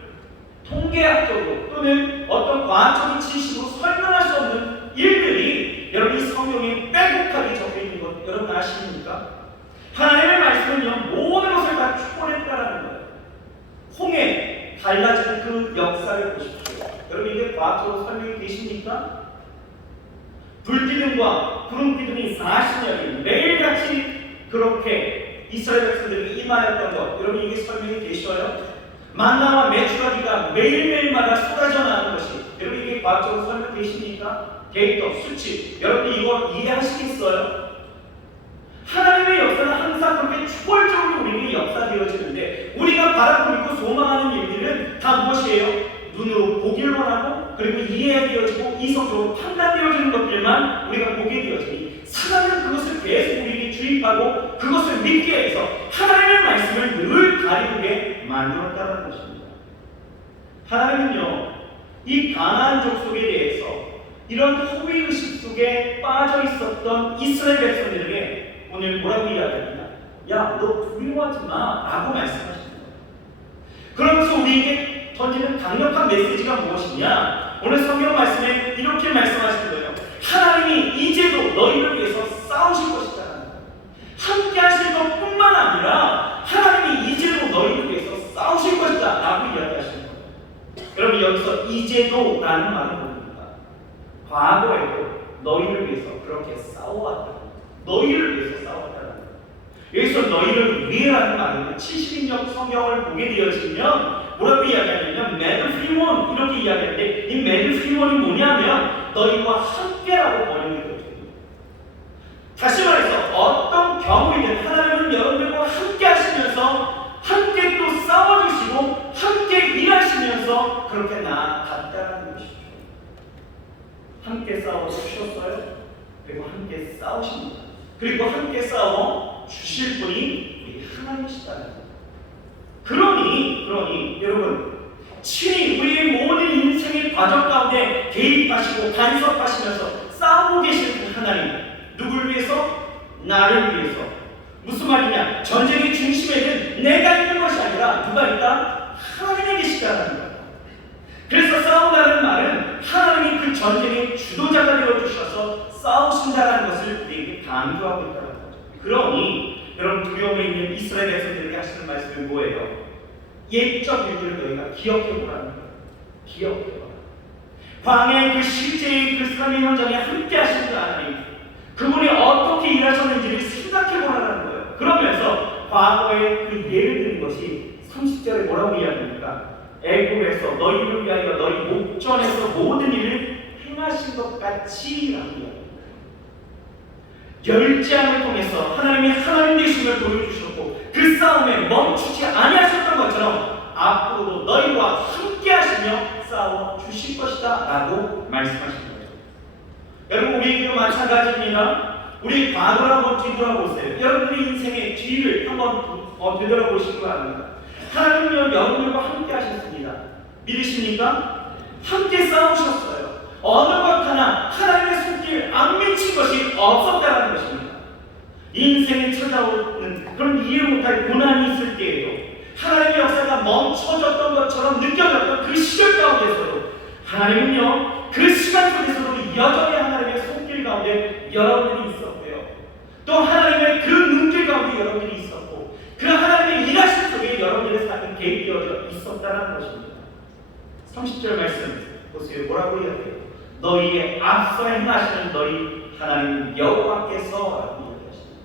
통계학적으로 또는 어떤 과학적인 지식으로 설명할 수 없는 일들이 여러분 이 성경에 빼곡하게 적혀 있는 것 여러분 아십니까? 하나님의 말씀은요 모든 것을 다 초월했다라는 거예요. 홍해 갈라지는 그 역사를 보십시오. 여러분 이게 과학적으로 설명이 되십니까? 불기둥과 구름기둥이 40년이 매일같이 그렇게 이스라엘 백성들에게 임하였던 것, 여러분 이게 설명이 되셔요? 만나와 메추라기가 매일매일마다 쏟아져 나오는 것이, 여러분 이게 과학적으로 설명되십니까? 데이터, 수치, 여러분 이거 이해하시겠어요? 하나님의 역사는 항상 그렇게 초월적으로 우리에게 역사되어지는데, 우리가 바라고 믿고 소망하는 일들은 다 무엇이에요? 눈으로 보기를 원하고, 그리고 이해되어지고 이성적으로 판단되어지는 것들만 우리가 보게 되어지니, 사단은 그것을 계속 우리에게 주입하고 그것을 믿게 해서 하나님의 말씀을 늘 가리우게 만들었다는 것입니다. 하나님은요, 이 가나안 족속에 대해서 이런 허위의식 속에 빠져 있었던 이스라엘 백성들에게 오늘 뭐라고 이야기합니다. 야, 너 두려워하지 마 라고 말씀하십니다. 그러면서 우리에게 던지는 강력한 메시지가 무엇이냐? 오늘 성경 말씀에 이렇게 말씀하시는 거예요. 하나님이 이제도 너희를 위해서 싸우실 것이다. 함께 하실 것뿐만 아니라 하나님이 이제도 너희를 위해서 싸우실 것이다 라고 이야기하시는 거예요. 여러분 여기서 이제도 라는 말은 뭡니까? 과거에도 너희를 위해서 그렇게 싸워왔다. 너희를 위해서 싸웠다는 거예요. 여기서 너희를 위해라는 말은 70인역 성경을 보게 되어지면 뭐라고 이야기하냐면 매드 프리원 이렇게 이야기하는데, 이 매드 프리원이 뭐냐면 너희와 함께라고 번역이 되어집니다. 다시 말해서 어떤 경우이든 하나님은 여러분들과 함께 하시면서 함께 또 싸워주시고 함께 일하시면서 그렇게 나아갔다는 것이죠. 함께 싸워주셨어요. 그리고 함께 싸우십니다. 그리고 함께 싸워 주실 분이 우리 하나님이시다는 거예요. 그러니 여러분, 친히 우리의 모든 인생의 과정 가운데 개입하시고 간섭하시면서 싸우고 계시는 하나님, 누구를 위해서? 나를 위해서. 무슨 말이냐? 전쟁의 중심에는 내가 있는 것이 아니라 누가 있다? 하나님이 계시다는 거예요. 그래서 싸운다는 말은 하나님이 그 전쟁의 주도자가 되어주셔서 싸우신다는 것을 우리에게 강조하고 있다는 거죠. 그러니 여러분, 두려움에 있는 이스라엘 백성들에게 하시는 말씀이 뭐예요? 옛적 일들을 너희가 기억해보라는 거예요. 기억해보라. 광야의 그 실제의 그 삶의 현장에 함께 하시는 하나님, 그분이 어떻게 일하셨는지를 생각해보라는 거예요. 그러면서 과거의 그 예를 드는 것이 30절에 뭐라고 이야기합니까? 애굽에서 너희를 위하여 너희 목전에서 모든 일을 행하신 것 같이 라고 이야기합니다. 열재앙을 통해서 하나님이 하나님 되심을 보여주셨고 그 싸움에 멈추지 아니하셨던 것처럼 앞으로도 너희와 함께 하시며 싸워 주실 것이다 라고 말씀하신 거예요. 여러분, 우리에게도 마찬가지입니다. 우리 과거를 한번 뒤돌아보세요. 여러분의 인생의 뒤를 한번 되돌아보시기 바랍니다. 하나님은 여러분과 함께 하셨습니다. 믿으십니까? 함께 싸우셨어요. 어느 것 하나 하나님의 손길 안 미친 것이 없었다는 것입니다. 인생에 찾아오는 그런 이해 못할 고난이 있을 때에도 하나님의 역사가 멈춰졌던 것처럼 느껴졌던 그 시절 가운데서도 하나님은요, 그 시간 속에서도 여전히 하나님의 손길 가운데 여러분들이 있었고요. 또 하나님의 그 눈길 가운데 여러분들이 있었고, 그 하나님의 일하심 속에 여러분들의 삶이 개입되어져 있었다는 것입니다. 30절 말씀 보세요. 뭐라고 이야기해요? 너희의 앞서 행하시는 너희 하나님 여호와께서 라고 이야기하십니다.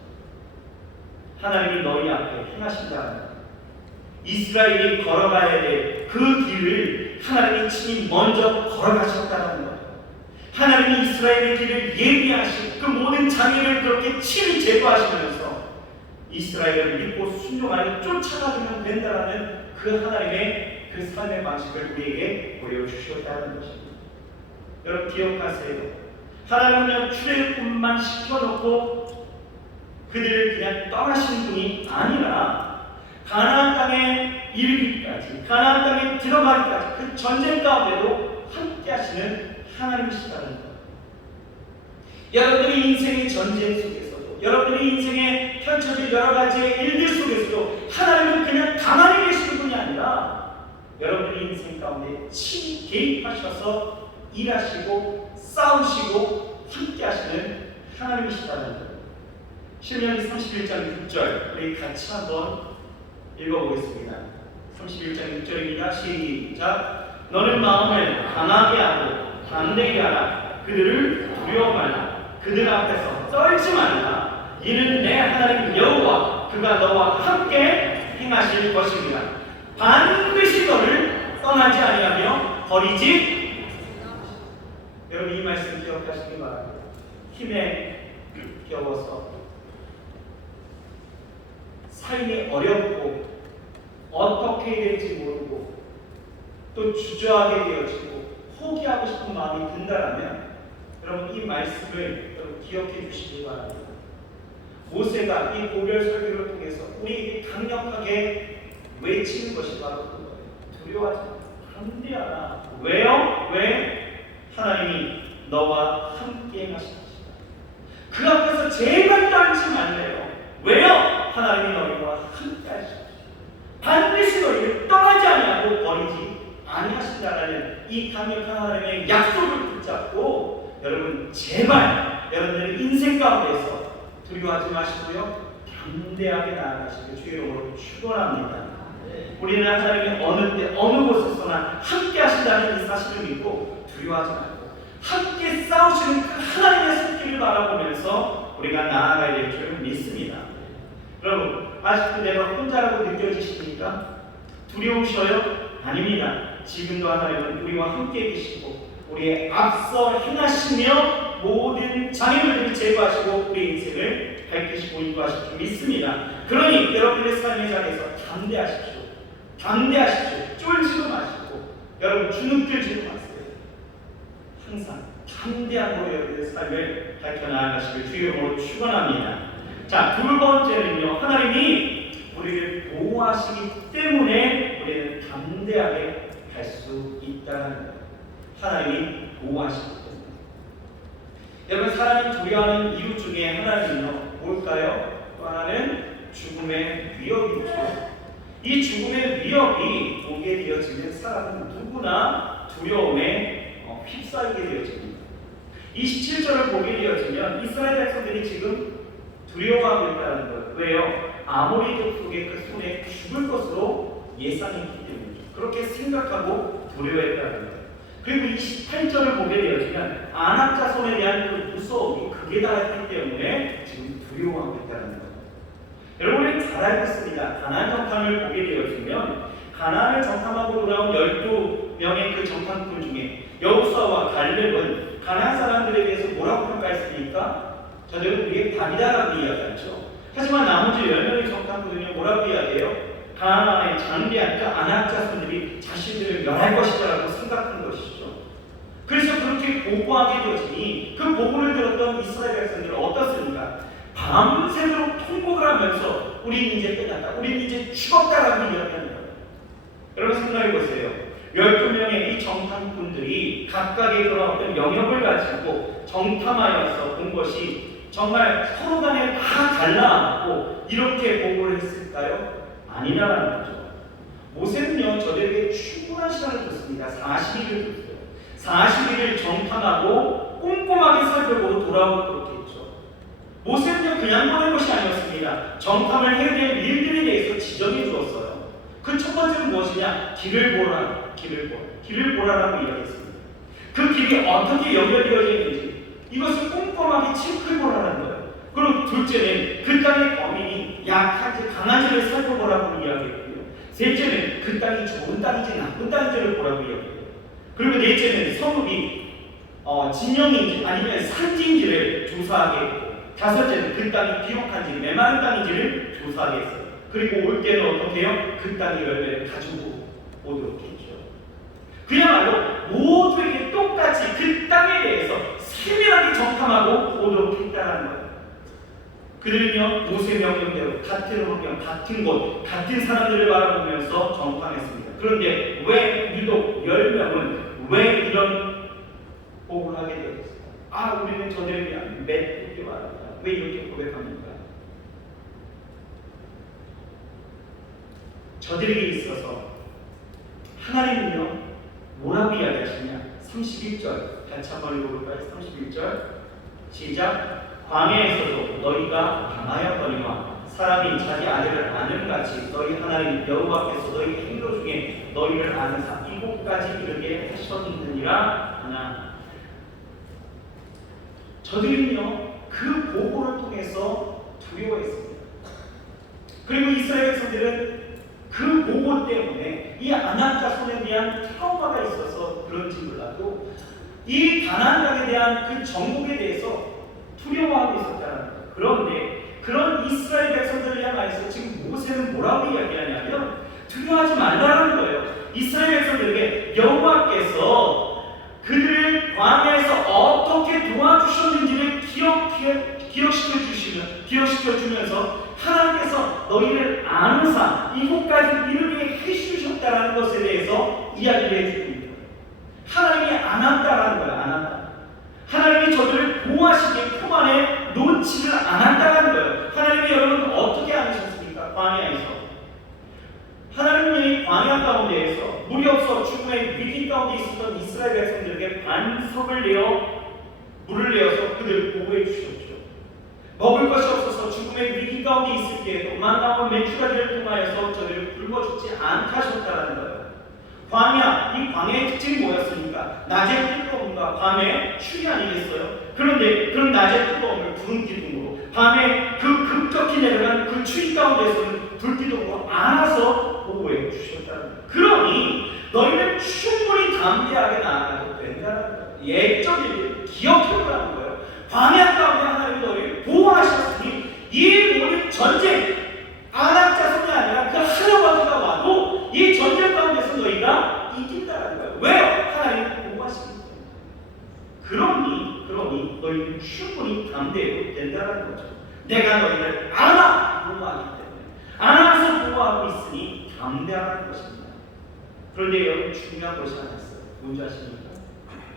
하나님이 너희 앞에 행하신다는 것, 이스라엘이 걸어가야 될 그 길을 하나님이 친히 먼저 걸어가셨다는 것, 하나님이 이스라엘의 길을 예비하시고 그 모든 장애를 그렇게 친히 제거하시면서 이스라엘을 믿고 순종하여 쫓아가면 된다는 그 하나님의 그 삶의 방식을 우리에게 보여주셨다는 것입니다. 여러분 기억하세요. 하나님은 출애굽만 시켜놓고 그들을 그냥 떠나신 분이 아니라 가나안 땅에 이르기까지, 가나안 땅에 들어가기까지 그 전쟁 가운데도 함께 하시는 하나님이시다는 것. 여러분의 인생의 전쟁 속에서도, 여러분의 인생에 펼쳐질 여러 가지의 일들 속에서도 하나님은 그냥 가만히 계시는 분이 아니라 여러분의 인생 가운데 친히 개입하셔서 일하시고 싸우시고 함께 하시는 하나님이시다는 것. 신명기 31장 6절 우리 같이 한번 읽어보겠습니다. 31장 6절입니다. 시작. 너는 마음을 강하게 하고 담대히 하라. 그들을 두려워 말라. 그들 앞에서 떨지 말라. 이는 내 하나님 여호와 그가 너와 함께 행하실 것입니다. 반드시 너를 떠나지 아니하며 버리지. 여러분 이 말씀 기억하시기 바랍니다. 힘에 겨워서 삶이 어렵고 어떻게 해야 될지 모르고 또 주저하게 되어지고 포기하고 싶은 마음이 든다라면 여러분 이 말씀을 여러분 기억해 주시기 바랍니다. 모세가 이 고별 설교를 통해서 우리에게 강력하게 외치는 것이 바로 그거예요. 두려워하지 마. 담대하라. 왜요? 왜? 하나님이 너와 함께 하실 것이다. 그 앞에서 제발 떨지 말래요. 왜요? 하나님이 너희와 함께 하실 것이다. 반드시 너희를 떠나지 아니하고 버리지 아니하신다라는 이 강력한 하나님의 약속을 붙잡고 여러분 제발 여러분들의 인생 가운데서 두려워하지 마시고요 담대하게 나아가시길 주의 이름으로 축원합니다. 우리는 하나님이 어느 때 어느 곳에서나 함께 하신다는 이 사실을 믿고 두려워하지 말고 함께 싸우시는 그 하나님의 손길을 바라보면서 우리가 나아가야 될 줄 믿습니다. 여러분 아직도 내가 혼자라고 느껴지십니까? 두려우셔요? 아닙니다. 지금도 하나님은 우리와 함께 계시고 우리의 앞서 행하시며 모든 장애물들을 제거하시고 우리 인생을 밝히시고 인도하실 줄 믿습니다. 그러니 여러분의 삶의 자리에서 담대하십시오. 담대하십시오. 쫄지도 마시고 여러분 주눅 들지도 마세요. 항상 담대함으로 여러분의 삶을 밝혀나가시길 주의 이름으로 축원합니다. 자, 두 번째는요, 하나님이 우리를 보호하시기 때문에 우리는 담대하게 갈 수 있다는 거예요. 하나님이 보호하시기 때문에. 여러분 사람이 두려워하는 이유 중에 하나는요 뭘까요? 또 하나는 죽음의 위협이죠. 이 죽음의 위협이 오게 되어지면 사람은 누구나 두려움에 휩싸이게 되어집니다. 27절을 보게 되어지면 이스라엘 백성들이 지금 두려워하고 있다는 거예요. 왜요? 아모리족 속의 그 손에 죽을 것으로 예상했기 때문이죠. 그렇게 생각하고 두려워했다는 거예요. 그리고 28절을 보게 되어지면 아낙 자손에 대한 그 무서움이 극에 달했기 때문에 지금 두려워하고 있다는 거예요. 여러분은 잘 알고 있습니다. 가나안 정탐을 보게 되어지면 가나안을 정탐하고 돌아온 12명의 그 정탐꾼 중에 여호수아와 갈렙은 가나안 사람들에 대해서 뭐라고 평가했습니까? 저들은 우리의 답이다라고 이야기하죠. 하지만 나머지 10명의 정탐꾼은요 뭐라고 이야기해요? 가나안의 장대한 그 아낙 자손들이 자신들을 멸할 것이라고 생각한 것이죠. 그래서 그렇게 보고하게 되어지니 그 보고를 들었던 이스라엘 백성들은 어떻습니까? 밤새도록 통곡을 하면서 우리는 이제 끝났다, 우리는 이제 죽었다라고 이야기하는 거예요. 여러분 생각해 보세요. 12명의 이 정탐꾼들이 각각의 그런 어떤 영역을 가지고 정탐하여서 본 것이 정말 서로 간에 다 갈라앉고 이렇게 보고를 했을까요? 아니라는 거죠. 모세는요 저들에게 충분한 시간을 줬습니다. 40일을 줬어요. 40일을 정탐하고 꼼꼼하게 살펴보고 돌아오도록 했죠. 모세는요 그냥 보낸 것이 아니었습니다. 정탐을 해야 될 일들에 대해서 지정해 주었어요. 그 첫 번째는 무엇이냐? 길을 보라라고 이야기했습니다. 그 길이 어떻게 연결되어져 있는지 이것을 꼼꼼하게 체크해보라는 거예요. 그리고 둘째는 그 땅의 범인이 약한지 강한지를 살펴보라고 이야기했고요. 셋째는 그 땅이 좋은 땅인지 나쁜 땅인지를 보라고 이야기해요. 그리고 넷째는 성읍이 진영인지 아니면 산지인지를 조사하게 했고, 다섯째는 그 땅이 비옥한지 메마른 땅인지를 조사하게 했어요. 그리고 올 때는 어떻게 해요? 그 땅의 열매를 가지고 오도록 했죠. 그야말로 모두에게 똑같이 그 땅에 대해서 세밀하게 정탐하고 오도록 했다는 거예요. 그들은요 모세 명령대로 같은 환경, 같은 곳, 같은 사람들을 바라보면서 정탐했습니다. 그런데 왜 유독 10명은 왜 이런 보고를 하게 되었을까? 우리는 저들에 대한 맺게 말합니다. 왜 이렇게 고백합니까? 저들에게 있어서 하나님은요 뭐라고 이야기하시냐? 31절 같이 한번 읽어볼까요? 31절 시작. 광야에서도 너희가 당하였거니와 사람이 자기 아내를 아는 같이 너희 하나님 여호와께서 너희 행로 중에 너희를 아는 사 이곳까지 이르게 하셨느니라 하나. 저들은요 그 보고를 통해서 두려워했습니다. 그리고 이스라엘 백성들은 그 보고 때문에 이 아낙 자손에 대한 트라우마가 있어서 그런지 몰라도 이 가나안 땅에 대한 그 정복에 대해서 두려워하고 있었다는 거예요. 그런데 그런 이스라엘 백성들을 향해서 지금 모세는 뭐라고 이야기하냐면 두려워하지 말라는 거예요. 이스라엘 백성들에게 여호와께서 그들을 광야에서 어떻게 도와주셨는지를 기억시켜 주면서 하나님께서 너희를 아는사 이곳까지 이르게 해주셨다는 것에 대해서 이야기를 해주고 있는 거예요. 하나님이 안한다라는 거예요. 안한다. 하나님이 저들을 보호하시기에 품 안에 놓지를 않았다는 거예요. 하나님이 여러분 어떻게 안으셨습니까? 광야에서. 하나님이 광야 가운데에서 물이 없어 죽음의 위기 가운데 있었던 이스라엘 백성들에게 반석을 내어 물을 내어서 그들을 보호해 주셨죠. 먹을 것이 없어서 죽음의 위기 가운데 있을 때에도 만나와 메추라기를 통하여서 저들을 굶어 죽지 않게 하셨다는 거예요. 광야, 이 광야의 특징이 뭐였습니까? 낮의 뜨거움과 밤의 추위 아니겠어요? 그런데 그런 낮의 뜨거움을 구름 기둥으로, 밤에 그 급격히 내려간 그 추위 가운데서는 불기둥으로 안아서 보호해 주셨다는 거예요. 그러니 너희는 충분히 담대하게 나아가도 된다는 거예요. 옛적인 일 기억해보라는 거예요. 광야 가운데 하나님이 너희를 보호하셨으니 이 모든 전쟁, 아낙 자손이 아니라 그 하나와가 와도 이 전쟁 가운데서 너희가 이긴다는 거예요. 왜요? 하나님이 보호하시기 때문에. 그러니 너희는 충분히 담대해도 된다는 거죠. 내가 너희를 안아 보호하기 때문에, 안아서 보호하고 있으니 담대하라는 것입니다. 그런데 여러분 중요한 것이 하나 있어요. 뭔지 아십니까?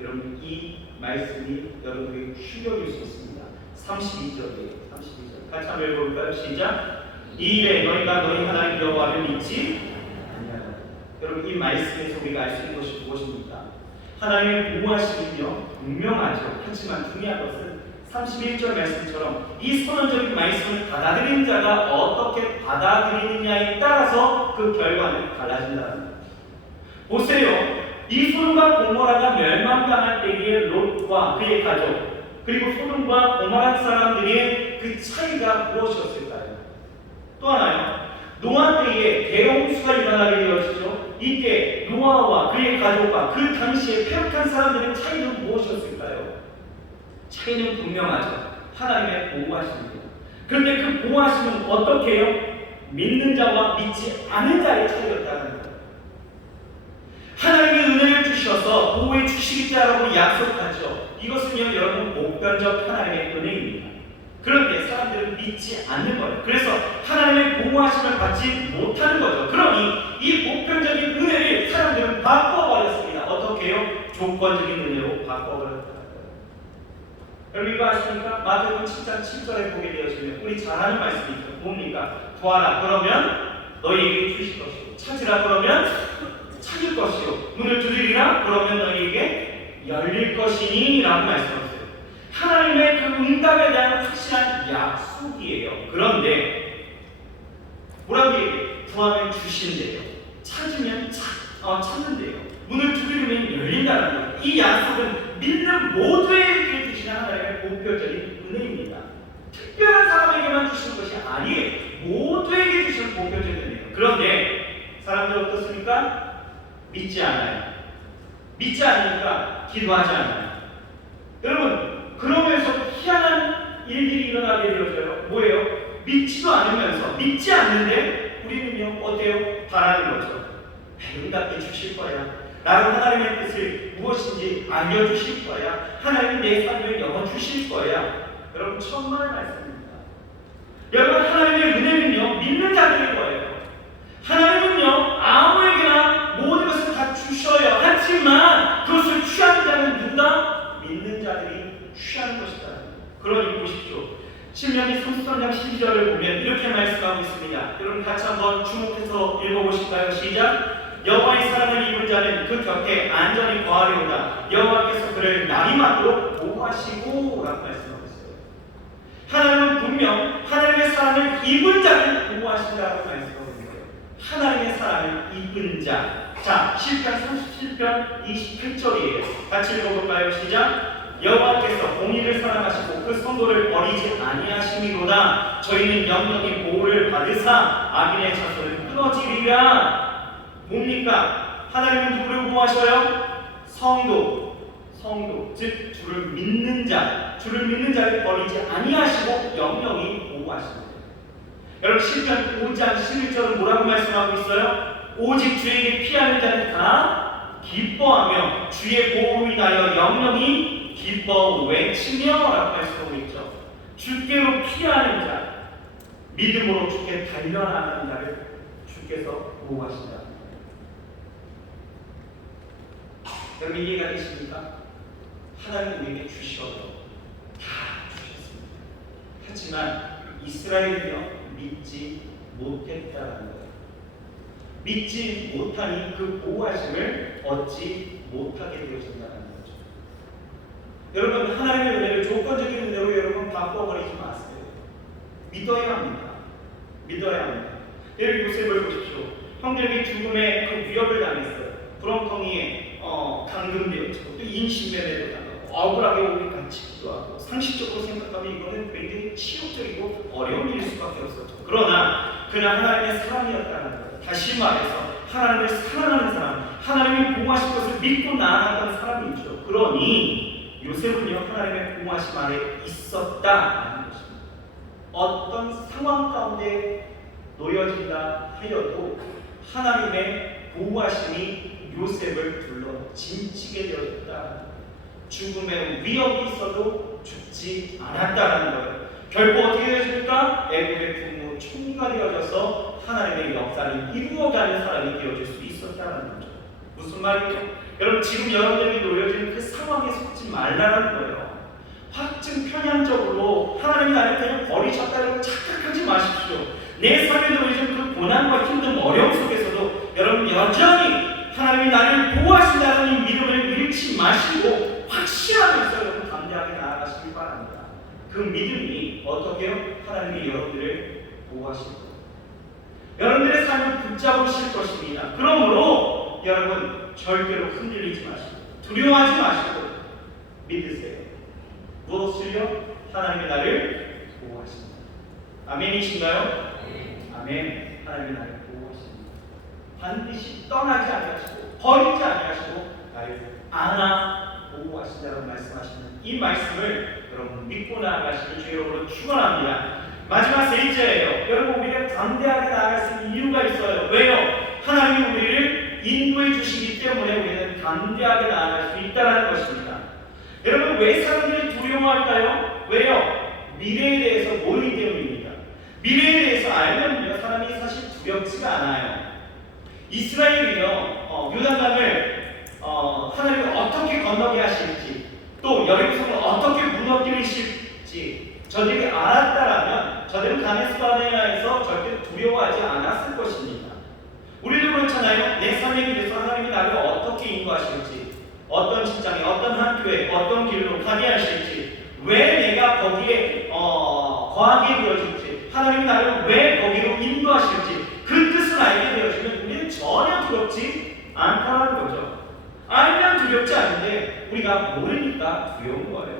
여러분 이 말씀이 여러분에게 충격일 수 있습니다. 32절이에요. 32절 같이 한번 읽어볼까요? 시작. 이 일에 너희가 너희 하나님 여호와를 믿지 아니하라. 여러분 이 말씀에서 우리가 알 수 있는 것이 무엇입니까? 하나님의 보호하심이며 분명하죠. 하지만 중요한 것은 31절 말씀처럼 이 선언적인 말씀을 받아들이는 자가 어떻게 받아들이느냐에 따라서 그 결과는 달라진다는 거예요. 보세요. 이 소돔과 고모라가 멸망당할 때의 롯과 그의 가족, 그리고 소돔과 고모라 사람들의 그 차이가 무엇이었을까요? 또 하나요. 노아 때에 대홍수가 일어나게 되었죠. 이때 노아와 그의 가족과 그 당시에 패역한 사람들의 차이는 무엇이었을까요? 차이는 분명하죠. 하나님의 보호하심입니다. 그런데 그 보호하심은 어떻게 해요? 믿는 자와 믿지 않는 자의 차이였다는 거예요. 하나님의 은혜를 주셔서 보호해 주시겠다라고 약속하죠. 이것은요 여러분 보편적 하나님의 은혜입니다. 그런데 사람들은 믿지 않는 거예요. 그래서 하나님의 보호하심을 받지 못하는 거죠. 그러니 이 보편적인 은혜를 사람들은 바꿔버렸습니다. 어떻게 해요? 조건적인 은혜로 바꿔버렸다는 거예요. 여러분 이거 아십니까? 마태복음 7장 7절에 보게 되어지면 우리 잘 아는 말씀이 있죠. 뭡니까? 구하라 그러면 너희에게 주실 것이고, 찾으라 그러면 찾을 것이요, 문을 두드리라 그러면 너희에게 열릴 것이니 라고 말씀하셨어요. 하나님의 그 응답에 대한 확실한 약속이에요. 그런데 뭐라고 얘기해요? 구하면 주신대요. 찾으면 찾는대요. 문을 두드리면 열린다는 거예요. 이 약속은 믿는 모두에게 주시는 하나님의 보편적인 은혜입니다. 특별한 사람에게만 주시는 것이 아니에요. 모두에게 주시는 보편적인 은혜예요. 그런데 사람들 어떻습니까? 믿지 않아요. 믿지 않으니까 기도하지 않아요. 여러분 그러면서 희한한 일들이 일어나게 되어져요. 뭐예요? 믿지도 않으면서, 믿지 않는데 우리는요 어때요? 바라는 거죠. 응답해 주실 거야 라고 하나님의 뜻을 무엇인지 알려주실 거야. 하나님 내 삶을 열어주실 거야. 여러분 천만의 말씀입니다. 여러분 하나님의 은혜는요 믿는 자들일 거예요. 하나님은요 아무에게나 모든 것을 다 주셔요. 하지만 그것을 취하는 자는 누구다? 믿는 자들이 취하는 것이다. 그러니 보십시오. 신명기 33장 12절을 보면 이렇게 말씀하고 있습니다. 여러분 같이 한번 주목해서 읽어보실까요? 시작. 여호와의 사랑을 입은 자는 그 곁에 안전히 거하리로다. 여호와께서 그를 날이 맞도록 보호하시고 라고 말씀하고 있어요. 하나님은 분명 하나님의 사랑을 입은 자를 보호하신다고 말씀하고 있는 거예요. 하나님의 사랑을 입은 자. 자, 시편 37편 28절이에요. 같이 읽어볼까요? 시작. 여호와께서 공의를 사랑하시고 그 성도를 버리지 아니하심이로다. 저희는 영영이 보호를 받으사 악인의 자손은 끊어지리라. 뭡니까? 하나님은 누구를 보호하셔요? 성도, 즉 주를 믿는 자를 버리지 아니하시고 영영이 보호하십니다. 여러분 시편 5장 11절은 뭐라고 말씀하고 있어요? 오직 주에게 피하는 자는 다 기뻐하며 주의 보호로 인하여 영영이 기뻐 외치며 라고 말씀하고 있죠. 주께로 피하는 자, 믿음으로 주께 달려나가는 자를 주께서 보호하신다. 여러분 이해가 되십니까? 하나님 우리에게 주셔도 다 주셨습니다. 하지만 이스라엘은요 믿지 못했다는 거예요. 믿지 못하니 그 보호하심을 얻지 못하게 되어진다는 거죠. 여러분 하나님의 은혜를 조건적인 은혜로 여러분 바꿔버리지 마세요. 믿어야 합니다. 여러분 요셉을 보십시오. 형들에게 죽음의 그 위협을 당했어요. 구렁텅이에 감금되었죠. 또 인신매매도 당하고 억울하게 오래 갇히기도 하고 상식적으로 생각하면 이거는 굉장히 치욕적이고 어려운 일일 수밖에 없었죠. 그러나 그냥 하나님의 사랑이었다는 거예요. 다시 말해서 하나님을 사랑하는 사람, 하나님이 보호하실 것을 믿고 나아갔던 사람이죠. 그러니 요셉은요 하나님의 보호하심 아래 있었다는 것입니다. 어떤 상황 가운데 놓여진다 하여도 하나님의 보호하심이 요셉을 둘러 짐치게 되었다. 죽음의 위협이 있어도 죽지 않았다는 거예요. 결국 어떻게 되어집니까? 애굽의 부모 총리가 되어져서 하나님의 역사를 이루어가는 사람이 되어질 수 있었다는 거죠. 무슨 말이죠? 여러분 지금 여러분들이 놓여진 그 상황에 속지 말라는 거예요. 확증 편향적으로 하나님이 나를 그냥 버리셨다고 착각하지 마십시오. 내 삶에 놓여진 그 고난과 힘든 어려움 속에서도 여러분 여전히 하나님이 나를 보호하신다는 이 믿음을 잃지 마시고 확실하면서 여러분 담대하게 나아가시길 바랍니다. 그 믿음이 어떻게 해요? 하나님이 여러분들을 보호하실 거예요. 여러분들의 삶을 붙잡으실 것입니다. 그러므로 여러분 절대로 흔들리지 마시고 두려워하지 마시고 믿으세요. 무엇을요? 하나님이 나를 보호하십니다. 아멘이신가요? 아멘. 하나님이 나를 보호하십니다. 반드시 떠나지 아니하시고 버리지 아니하시고 나를 안아 보호하신다고 말씀하시는 이 말씀을 여러분 믿고 나아가시길 주 여러분으로 축원합니다. 마지막 세 번째예요. 여러분 우리가 담대하게 나아갈 수 있는 이유가 있어요. 왜요? 하나님이 우리를 인도해 주시기 때문에 우리는 담대하게 나아갈 수 있다는 것입니다. 여러분 왜 사람들이 두려워할까요? 왜요? 미래에 대해서 모르기 때문입니다. 미래에 대해서 알면요 사람이 사실 두렵지가 않아요. 이스라엘이요 요단강을 하나님이 어떻게 건너게 하실지 또 여리고성을 어떻게 무너뜨리실지 저들이 알았다라면 저들은 가데스 바네아에서 절대 두려워하지 않았을 것입니다. 우리도 그렇잖아요. 내 삶에 대해서 하나님이 나를 어떻게 인도하실지 어떤 직장에 어떤 학교에 어떤 길로 가게 하실지 왜 내가 거기에 거하게 되어질지 하나님이 나를 왜 거기로 인도하실지 그 뜻을 알게 되어지면 우리는 전혀 두렵지 않다는 거죠. 알면 두렵지 않은데 우리가 모르니까 두려운 거예요.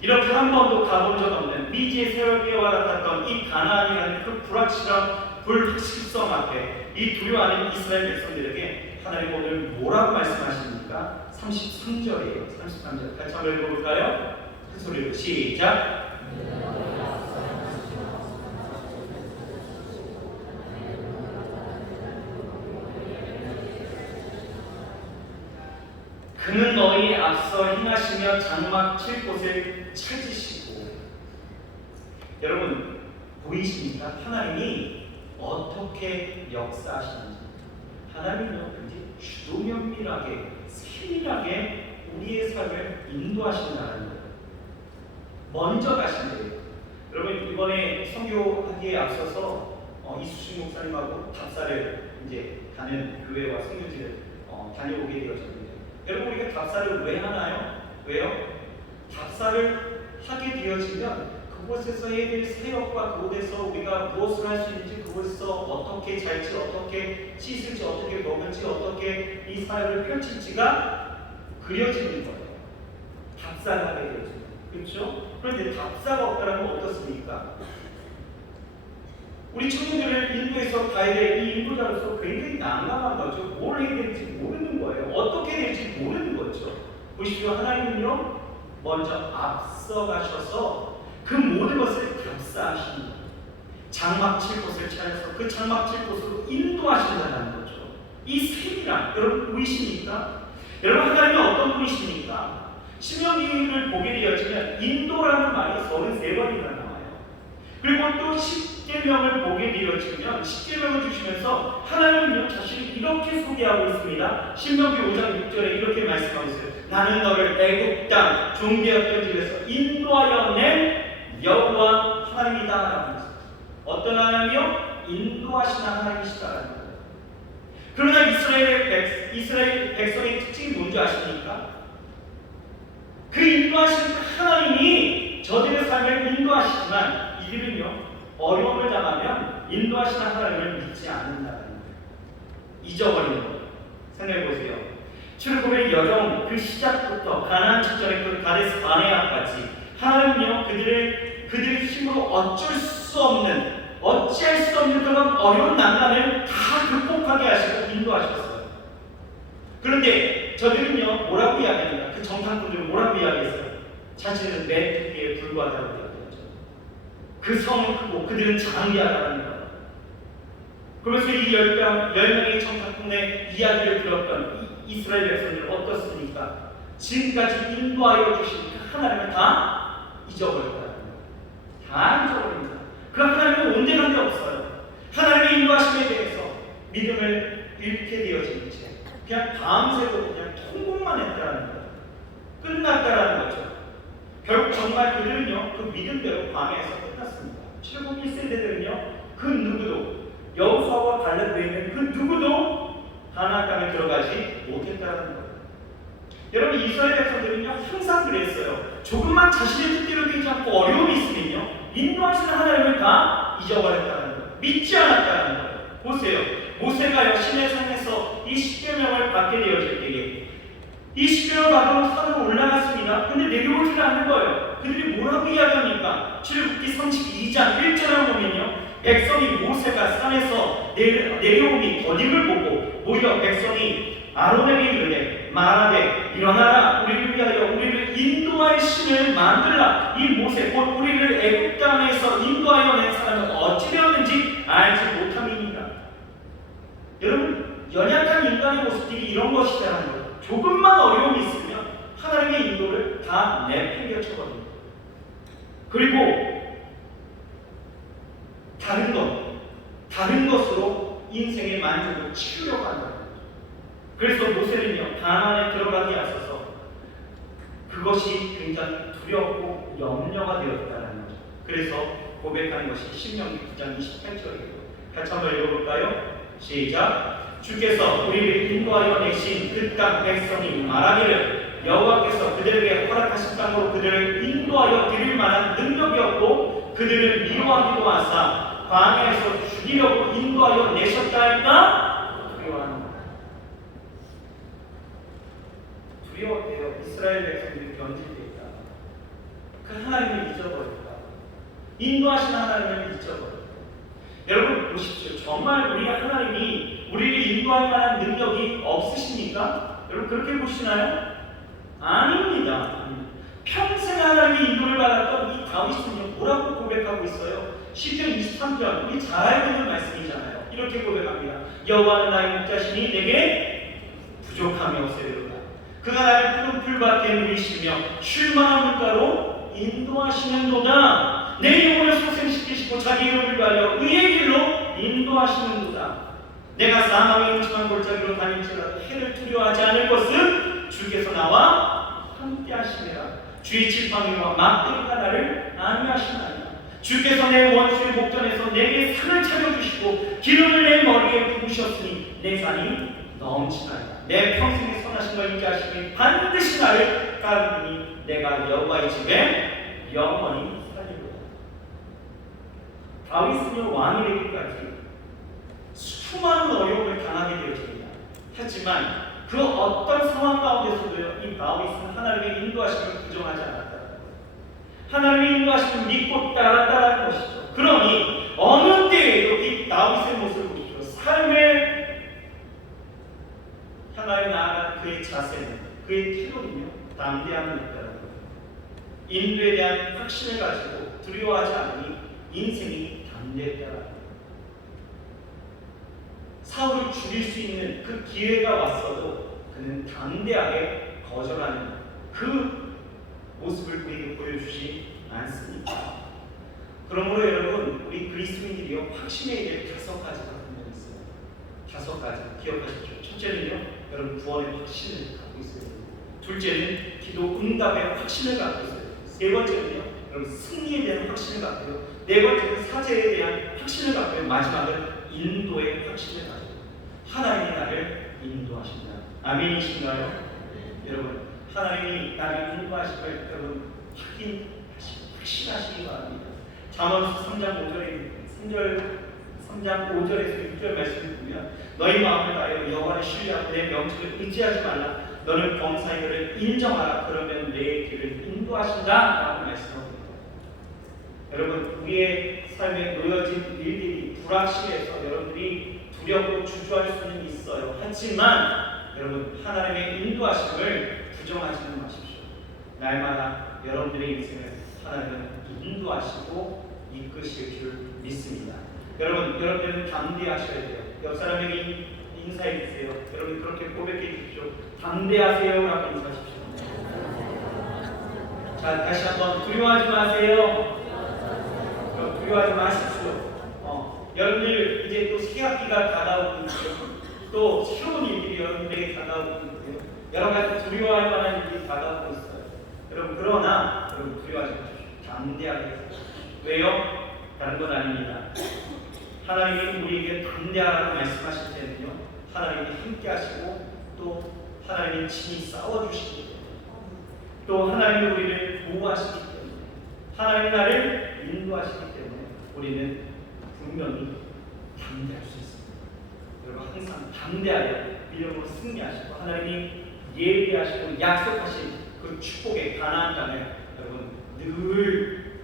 이렇게 한 번도 가본 적 없는 미지의 세월기와 같았던 이 가나안이라는 그 불확실성 앞에 이 두려워하는 이스라엘 백성들에게 하나님 오늘 뭐라고 말씀하십니까? 33절이에요. 33절 같이 한번 읽어볼까요? 큰 소리로 시작. 그는 너희 앞서 행하시며 장막 칠 곳을 찾으시고 여러분 보이십니까? 하나님이 어떻게 역사하시는지 하나님은요 굉장히 주도면밀하게 세밀하게 우리의 삶을 인도하신다는 거예요. 먼저 가신대요. 여러분 이번에 선교하기에 앞서서 이수신 목사님하고 답사를 이제 가는 교회와 선교지를 다녀오게 되었습니다. 여러분 우리가 답사를 왜 하나요? 왜요? 답사를 하게 되어지면 그곳에서 해야 될 사역과 그곳에서 우리가 무엇을 할 수 있는지 그곳에서 어떻게 잘지 어떻게 씻을지 어떻게 먹을지 어떻게 이 사역을 펼칠지가 그려지는 거예요. 답사를 하게 되죠. 그렇죠? 그런데 답사가 없다는 건 어떻습니까? 우리 청년들을 인도에서 가야 될 이 인도자로서 굉장히 난감한 거죠. 뭘 해야 될지 모르는 거예요. 어떻게 될지 모르는 거죠. 보십시오. 하나님은요, 먼저 앞서가셔서 그 모든 것을 답사하시는 거예요. 장막 칠 곳을 찾아서 그 장막 칠 곳으로 인도하신다는 거죠. 이 셈이란 여러분 보이십니까? 여러분 하나님은 어떤 분이십니까? 신명기를 보게 되어지면 인도라는 말이 33번이나 나와요. 그리고 또 십계명을 보게 되어지면 십계명을 주시면서 하나님은요 자신을 이렇게 소개하고 있습니다. 신명기 5장 6절에 이렇게 말씀하고 있어요. 나는 너를 애굽 땅 종되었던 집에서 인도하여 낸 여호와 하나님이다. 어떤 하나님이요? 인도하시는 하나님이시다라는 거예요. 그러나 이스라엘 백성의 특징이 뭔지 아십니까? 그 인도하시는 하나님이 저들의 삶을 인도하시지만 이들은요 어려움을 당하면 인도하시는 하나님을 믿지 않는다는 거예요. 잊어버리는 거예요. 생각해 보세요. 출애굽의 여정 그 시작부터 가나안 직전의 그 가데스 바네아까지 하나님은요 그들의 힘으로 어찌할 수 없는 그런 어려운 난관을 다 극복하게 하시고 인도하셨어요. 그런데 저들은요 뭐라고 이야기합니까? 그 정탐꾼들은 뭐라고 이야기했어요? 자신은 메뚜기에 불과하다고 이야기했죠. 그 성은 크고 그들은 장대하다는 거예요. 그러면서 이 10명의 정탐꾼의 이야기를 들었던 이스라엘 백성들은 어떻습니까? 지금까지 인도하여 주신 그 하나님을 다 잊어버렸다는 거예요. 다 잊어버립니다. 그 하나님은 온전한 게 없어요. 하나님의 인도하심에 대해서 믿음을 잃게 되어진 채 그냥 밤새고 그냥 통곡만 했다는 거예요. 끝났다라는 거죠. 결국 정말 그들은요 그 믿음대로 밤에서 끝났습니다. 출애굽 1세대들은요 그 누구도 여호수아와 갈렙 외에는 그 누구도 가나안 땅에 들어가지 못했다는 거예요. 여러분 이스라엘 백성들은요 항상 그랬어요. 조금만 자신의 뜻대로 되지 않고 어려움이 있으면요 인도하시는 하나님을 다 잊어버렸다는 거예요. 믿지 않았다는 거예요. 보세요. 모세가요 시내산에서 이 십계명을 받게 되어질 때에 이 십계명을 받으러 산으로 올라갔습니다. 근데 내려오지는 않는 거예요. 그들이 뭐라고 이야기합니까? 출애굽기 32장 1절을 보면요 백성이 모세가 산에서 내려오니 더림을 보고 모여 백성이 아론에게 이르되 말하되 일어나라 우리를 위하여 우리를 인도할 신을 만들라. 이 모세 곧 우리를 애굽 땅에서 인도하여 낸 사람은 어찌 되었는지 알지 못함이니라. 여러분 연약한 인간의 모습들이 이런 것이라는 거예요. 조금만 어려움이 있으면 하나님의 인도를 다 내팽개쳐버립니다. 그리고 다른 것으로 인생의 만족을 치우려고 한다. 그래서 모세는요 가나안에 들어가기 앞서서 그것이 굉장히 두렵고 염려가 되었다는 거죠. 그래서 고백하는 것이 신명기 9장 28절이에요. 같이 한번 읽어볼까요? 시작. 주께서 우리를 인도하여 내신 그 땅 백성이 말하기를 여호와께서 그들에게 허락하신 땅으로 그들을 인도하여 드릴 만한 능력이 없고 그들을 미워하기도 하사 광야에서 죽이려고 인도하여 내셨다 할까? 두려워해요. 이스라엘 백성들이 변질되어 있다. 그 하나님을 잊어버렸다. 인도하신 하나님을 잊어버렸다. 여러분 보십시오. 정말 우리 하나님이 우리를 인도할 만한 능력이 없으십니까? 여러분 그렇게 보시나요? 아닙니다. 평생 하나님의 인도를 받았던 이 다윗은요 뭐라고 고백하고 있어요? 시편 23편 우리 잘 알고 있는 말씀이잖아요. 이렇게 고백합니다. 여호와는 나의 목자시니 내게 부족함이 없으리로다. 그가 나를 푸른 풀밭에 누이시며 쉴 만한 물가로 인도하시는도다. 내 영혼을 소생시키시고 자기 이름을 위하여 의의 길로 인도하시는도다. 내가 사망의 음침한 골짜기로 다닐지라도 해를 두려워하지 않을 것은 주께서 나와 함께 하시리라. 주의 지팡이와 막대기가 나를 안위하시나이다. 주께서 내 원수의 목전에서 내게 산을 차려주시고 기름을 내 머리에 부으셨으니 내 산이 넘치나이다. 내 평생에 선하신 걸 인지하시니 반드시 나를 따르니 내가 여호와의 집에 영원히 살리리로다. 다윗은요 왕이 되기까지 수많은 어려움을 당하게 되어집니다. 하지만 그 어떤 상황 가운데서도요, 이 다윗은 하나님의 인도하심을 부정하지 않았다. 하나님의 인도하심을 믿고 따랐다는 것이죠. 그러니 어느 때에도 이 다윗의 모습을 보십시오. 삶을 향하여 나아가는 그의 자세는, 그의 태도는요, 담대함이 있다는 거예요. 인도에 대한 확신을 가지고 두려워하지 않으니 인생이 담대했다는 거예요. 사울을 죽일 수 있는 그 기회가 왔어도 그는 담대하게 거절하는 그 모습을 우리에게 보여주지 않습니다. 그러므로 여러분, 우리 그리스도인들이요, 확신에 대해 5가지가 분명히 있어요. 5가지 기억하십시오. 첫째는요, 여러분 구원의 확신을 갖고 있어야 됩니다. 둘째는 기도 응답의 확신을 갖고 있어야 됩니다. 세 번째는요, 여러분 승리에 대한 확신을 갖고요. 네 번째는 사제에 대한 확신을 갖고요. 마지막은 인도의 확신을 가지고 하나님이 나를 인도하신다. 아멘이신가요? 여러분, 하나님이 나를 인도하심을 여러분 확신하시기 바랍니다. 잠언서 3장 5절에서 6절 말씀을 보면 너희 마음을 다하여 여호와를 신뢰하고 내 명령을 의지하지 말라. 너는 범사의 것을 인정하라. 그러면 내 길을 인도하신다 라고 말씀합니다. 여러분, 우리의 삶에 놓여진 일들이 불확실해서 여러분들이 두렵고 주저할 수는 있어요. 하지만 여러분, 하나님의 인도하심을 부정하지는 마십시오. 날마다 여러분들의 인생을 하나님은 인도하시고 이끄실 줄 믿습니다. 여러분들은 담대하셔야 돼요. 옆 사람에게 인사해 주세요. 여러분 그렇게 고백해 주십시오. 담대하세요 라고 인사하십시오. 자, 다시 한번 두려워하지 마세요. 두려워하지 마십시오. 여러분들 이제 또 새학기가 다가오고 있고요. 또 새로운 일들이 여러분들에게 다가오고 있고요. 여러 가지 두려워할 만한 일이 다가오고 있어요. 여러분, 그러나 여러분 두려워하지 마십시오. 담대하게 하십시오. 왜요? 다른 건 아닙니다. 하나님이 우리에게 담대하라고 말씀하실 때는요, 하나님이 함께 하시고 또 하나님이 친히 싸워주시기 때문에, 또 하나님이 우리를 보호하시기 때문에, 하나님이 나를 인도하시기 때문에 우리는 분명히 담대할 수 있습니다. 여러분, 항상 담대하게 믿음으로 승리하시고 하나님이 예비하시고 약속하신 그 축복의 가나안 땅을 여러분 늘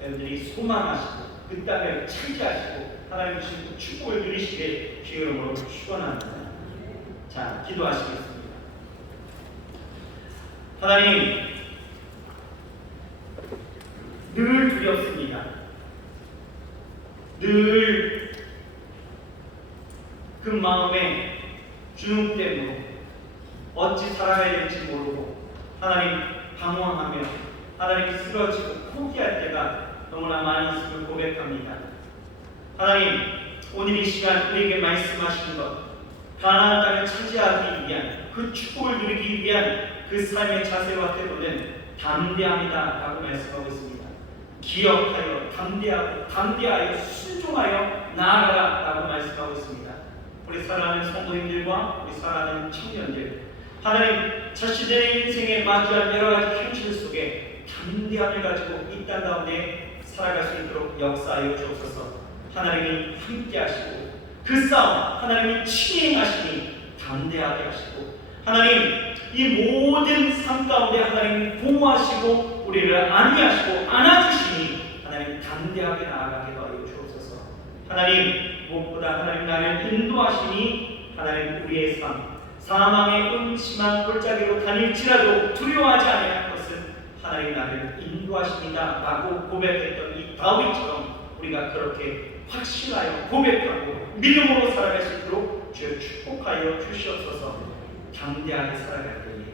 여러분들이 소망하시고 그 땅을 차지하시고 하나님 주신 그 축복을 누리시길 주의 이름으로 축원합니다. 자, 기도하시겠습니다. 하나님, 늘 두렵습니다. 늘 그 마음에 주눅됨으로 어찌 살아가야 될지 모르고 하나님 방황하며 하나님 쓰러지고 포기할 때가 너무나 많이 있음을 고백합니다. 하나님, 오늘 이 시간 우리에게 말씀하시는 것, 가나안 땅을 차지하기 위한 그 축복을 누리기 위한 그 삶의 자세와 태도는 담대함이다 라고 말씀하고 있습니다. 기억하여 담대하여 순종하여 나아가라 라고 말씀하고 있습니다. 우리 사랑하는 성도님들과 우리 사랑하는 청년들, 하나님 자신의 인생에 맞이한 여러 가지 현실 속에 담대함을 가지고 이 땅 가운데 살아갈 수 있도록 역사하여 주옵소서. 하나님이 함께 하시고 그 싸움 하나님이 친히 행하시니 담대하게 하시고, 하나님 이 모든 삶 가운데 하나님 보호하시고 우리를 안위하시고 안아주시니 하나님 담대하게 나아가게 하여 주옵소서. 하나님, 무엇보다 하나님 나를 인도하시니 하나님 우리의 삶 사망의 음침한 골짜기로 다닐지라도 두려워하지 않을 것은 하나님 나를 인도하십니다 라고 고백했던 이 다윗처럼 우리가 그렇게 확신하여 고백하고 믿음으로 살아갈 수 있도록 주여 축복하여 주시옵소서. 담대하게 살아갈 때에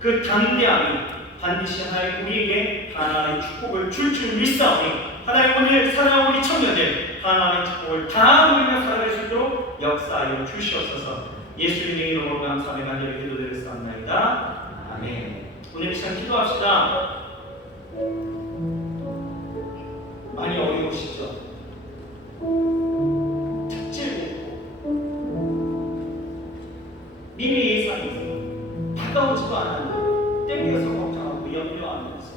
그 담대함이 반드시 하나님 우리에게 하나님의 축복을 줄 믿사오니 하나님 오늘 살아온 우리 청년들 하나님의 축복을 다 누리며 살아갈 수 있도록 역사하여 주시옵소서. 예수님의 이름으로 감사하며 간절히 기도드렸사옵나이다. 아멘. 오늘 이 시간 기도합시다. 많이 어려우시죠? 특질고 미래 예상이 다가오지도 않았는데 땡겨서 걱정하고 염려하면서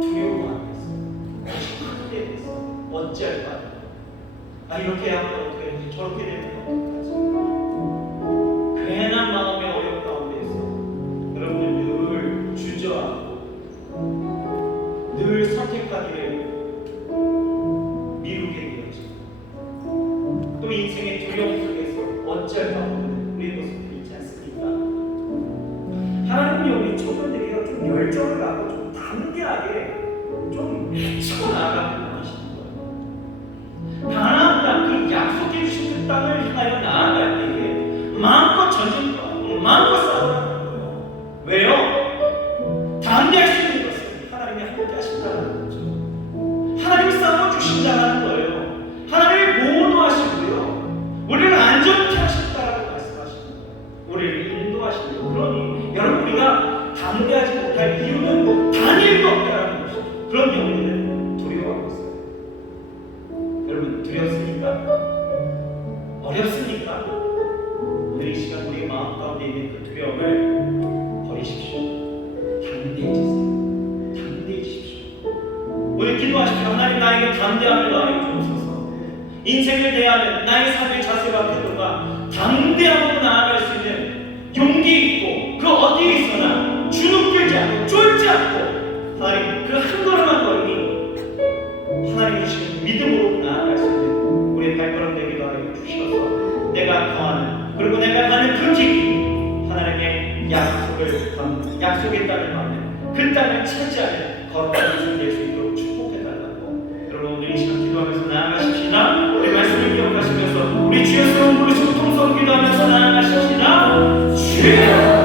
두려워하면서 축하게 돼서 어찌할까? 이렇게 하면 어떻게 되지? 저렇게 되면 어떡하지? 괜한 마음에 어렵고 청년들이요 좀 열정을 갖고 좀 담대하게 좀 헤치고 나아가는 것이는 거예요. 가나안 땅, 그 약속해 주신 그 땅을 향하여 나아갈 때에 마음껏 전쟁하고 마음껏 싸우라는 거예요. 왜요? 담대할 수 있는 것은 하나님이 함께 하신다는 거죠. 하나님이 싸워 주신다는 거예요. 하나님이 보호하시고요, 우리를 안전케 하신다라고 말씀하시는 거예요. 우리를 인도하시는 거예요. 그러니 여러분, 우리가 담대하지 못할 이유는 단일도 없다라는 것이죠. 그런 영혼들은 두려워하고 있어요. 여러분, 두렵습니까? 어렵습니까? 오늘 이 시간 우리 마음 가운데 있는 그 두려움을 버리십시오. 담대해지세요. 담대해지십시오. 오늘 기도하십시오. 하나님, 나에게 담대함을 더하여 주옵소서. 인생을 대하는 나의 삶의 자세와 태도가 담대함으로 나아갈 수 있는 용기 있고, 그 어디에 있어나 주눅 들지 않고 쫄지 않고, 하나님 그 한 걸음 한 걸음이 하나님이 주시는 믿음으로 나아갈 수 있는 우리의 발걸음 되기도 하여 주셔서, 내가 거하는, 그리고 내가 가는 그 길, 하나님의 약속의 땅을 받는 그 땅을 차지하는 거룩한 인생 될 수 있도록 축복해달라고 여러분, 오늘 이 시간 기도하면서 나아가십시다. 우리 말씀을 기억하시면서 우리 주여 스러운 부르시고 통성 기도하면서 나아가십시다. 주여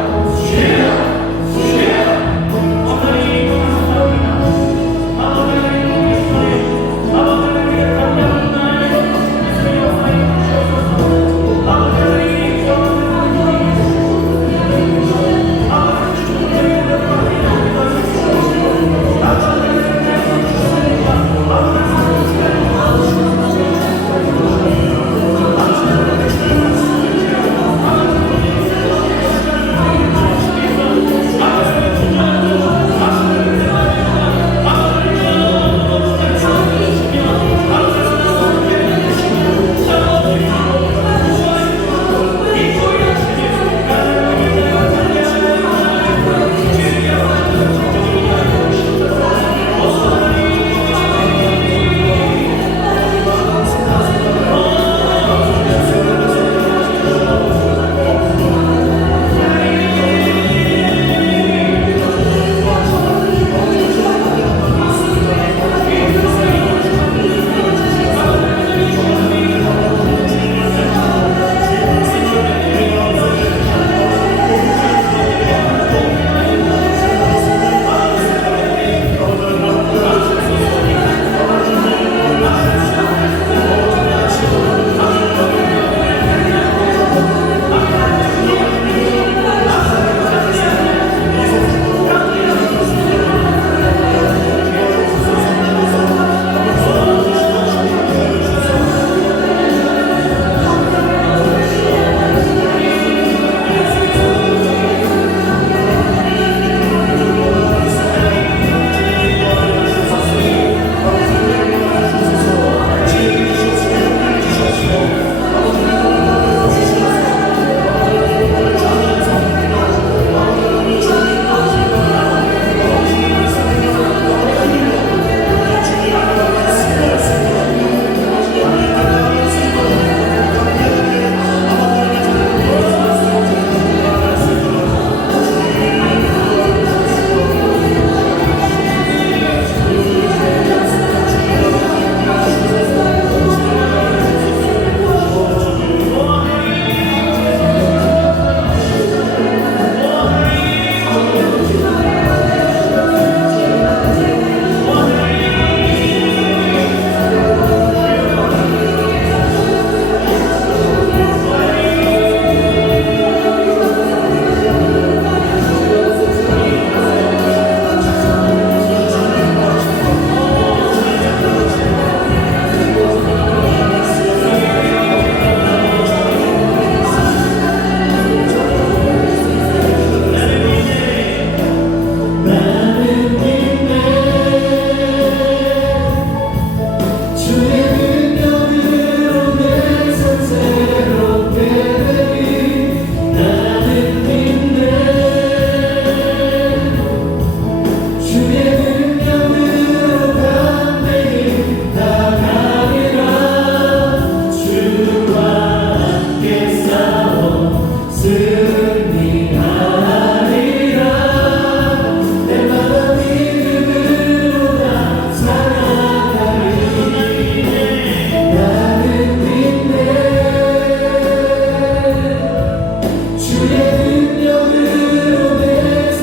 능력으로 내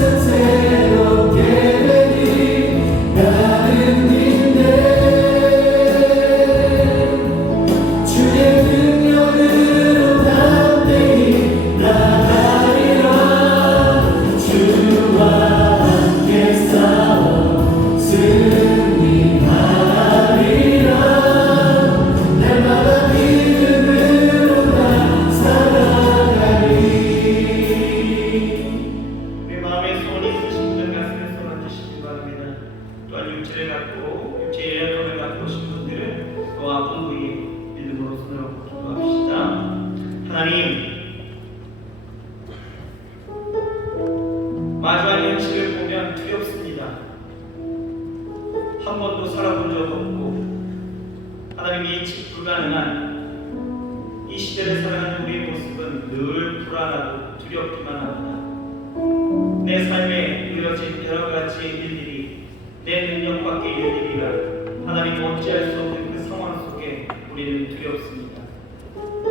삶 새롭게 되니 나는 믿네. 주의 능력으로 담대히 나가리라. 주와 함께 싸워 승리하리라. 날마다 믿음으로 나 살아가리. 내 마음에 소원이 있으신 분들 가슴에 손 얹으시기 바랍니다. 또한 육체를 갖고 육체의 연약함을 갖고 오신 분들은 또 아픈 부위에 믿음으로 손을 얹고 기도합시다. 하나님, 마주한 현실을 보면 두렵습니다. 한 번도 살아본 적 없고 하나님 예측 불가능한 이 시대를 살아가는 우리의 모습은 늘 불안하고 두렵기만 합니다. 내 삶에 이뤄진 여러 가지의 일들이 내 능력 밖의 일들이라 하나님 어찌할 수 없는 그 상황 속에 우리는 두렵습니다.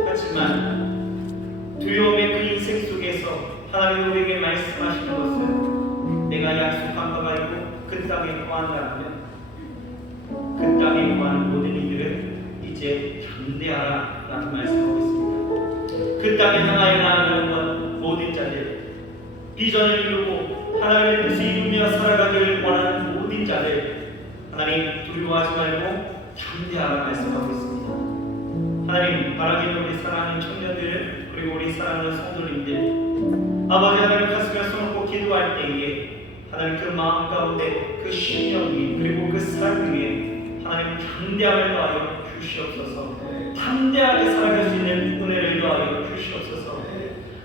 하지만 두려움의 그 인생 속에서 하나님 우리에게 말씀하시는 것은 내가 약속한 바가 있고 그 땅에 거한다면 그 땅에 거하는 모든 이들은 이제 담대하라 라는 말씀하고 있습니다. 그 땅에 향하여 나아가는 건 모든 자들, 비전을 이루고 하나님의 뜻을 이루며 살아가기를 원하는 모든 자들, 하나님 두려워하지 말고 담대하라 말씀하고 있습니다. 하나님 바라기는 우리 사랑하는 청년들 그리고 우리 사랑하는 성도님들, 아버지 하나님 가슴에 손 얹고 기도할 때에 하나님 그 마음 가운데 그 신령 위에 그리고 그 삶 위에 하나님 담대함을 더하여 주시옵소서. 담대하게 살아갈 수 있는 은혜를 더하여 주시옵소서.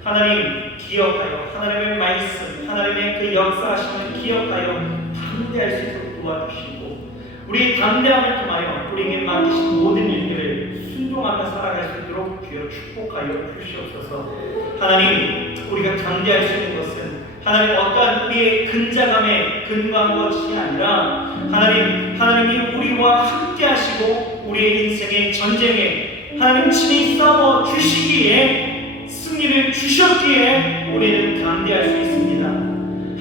하나님 기억하여 하나님의 말씀 하나님의 그 역사하심을 기억하여 담대할 수 있도록 도와주시고 우리 담대함을 통하여 우리에게 맡기신 모든 일들을 순종하며 살아갈 수 있도록 주여 축복하여 주시옵소서. 하나님 우리가 담대할 수 있는 것은 하나님 어떠한 우리의 근자감에 근거한 것이 아니라 하나님이 우리와 함께 하시고 우리의 인생의 전쟁에 하나님 친히 싸워 주시기에 승리를 주셨기에 우리는 담대할 수 있습니다.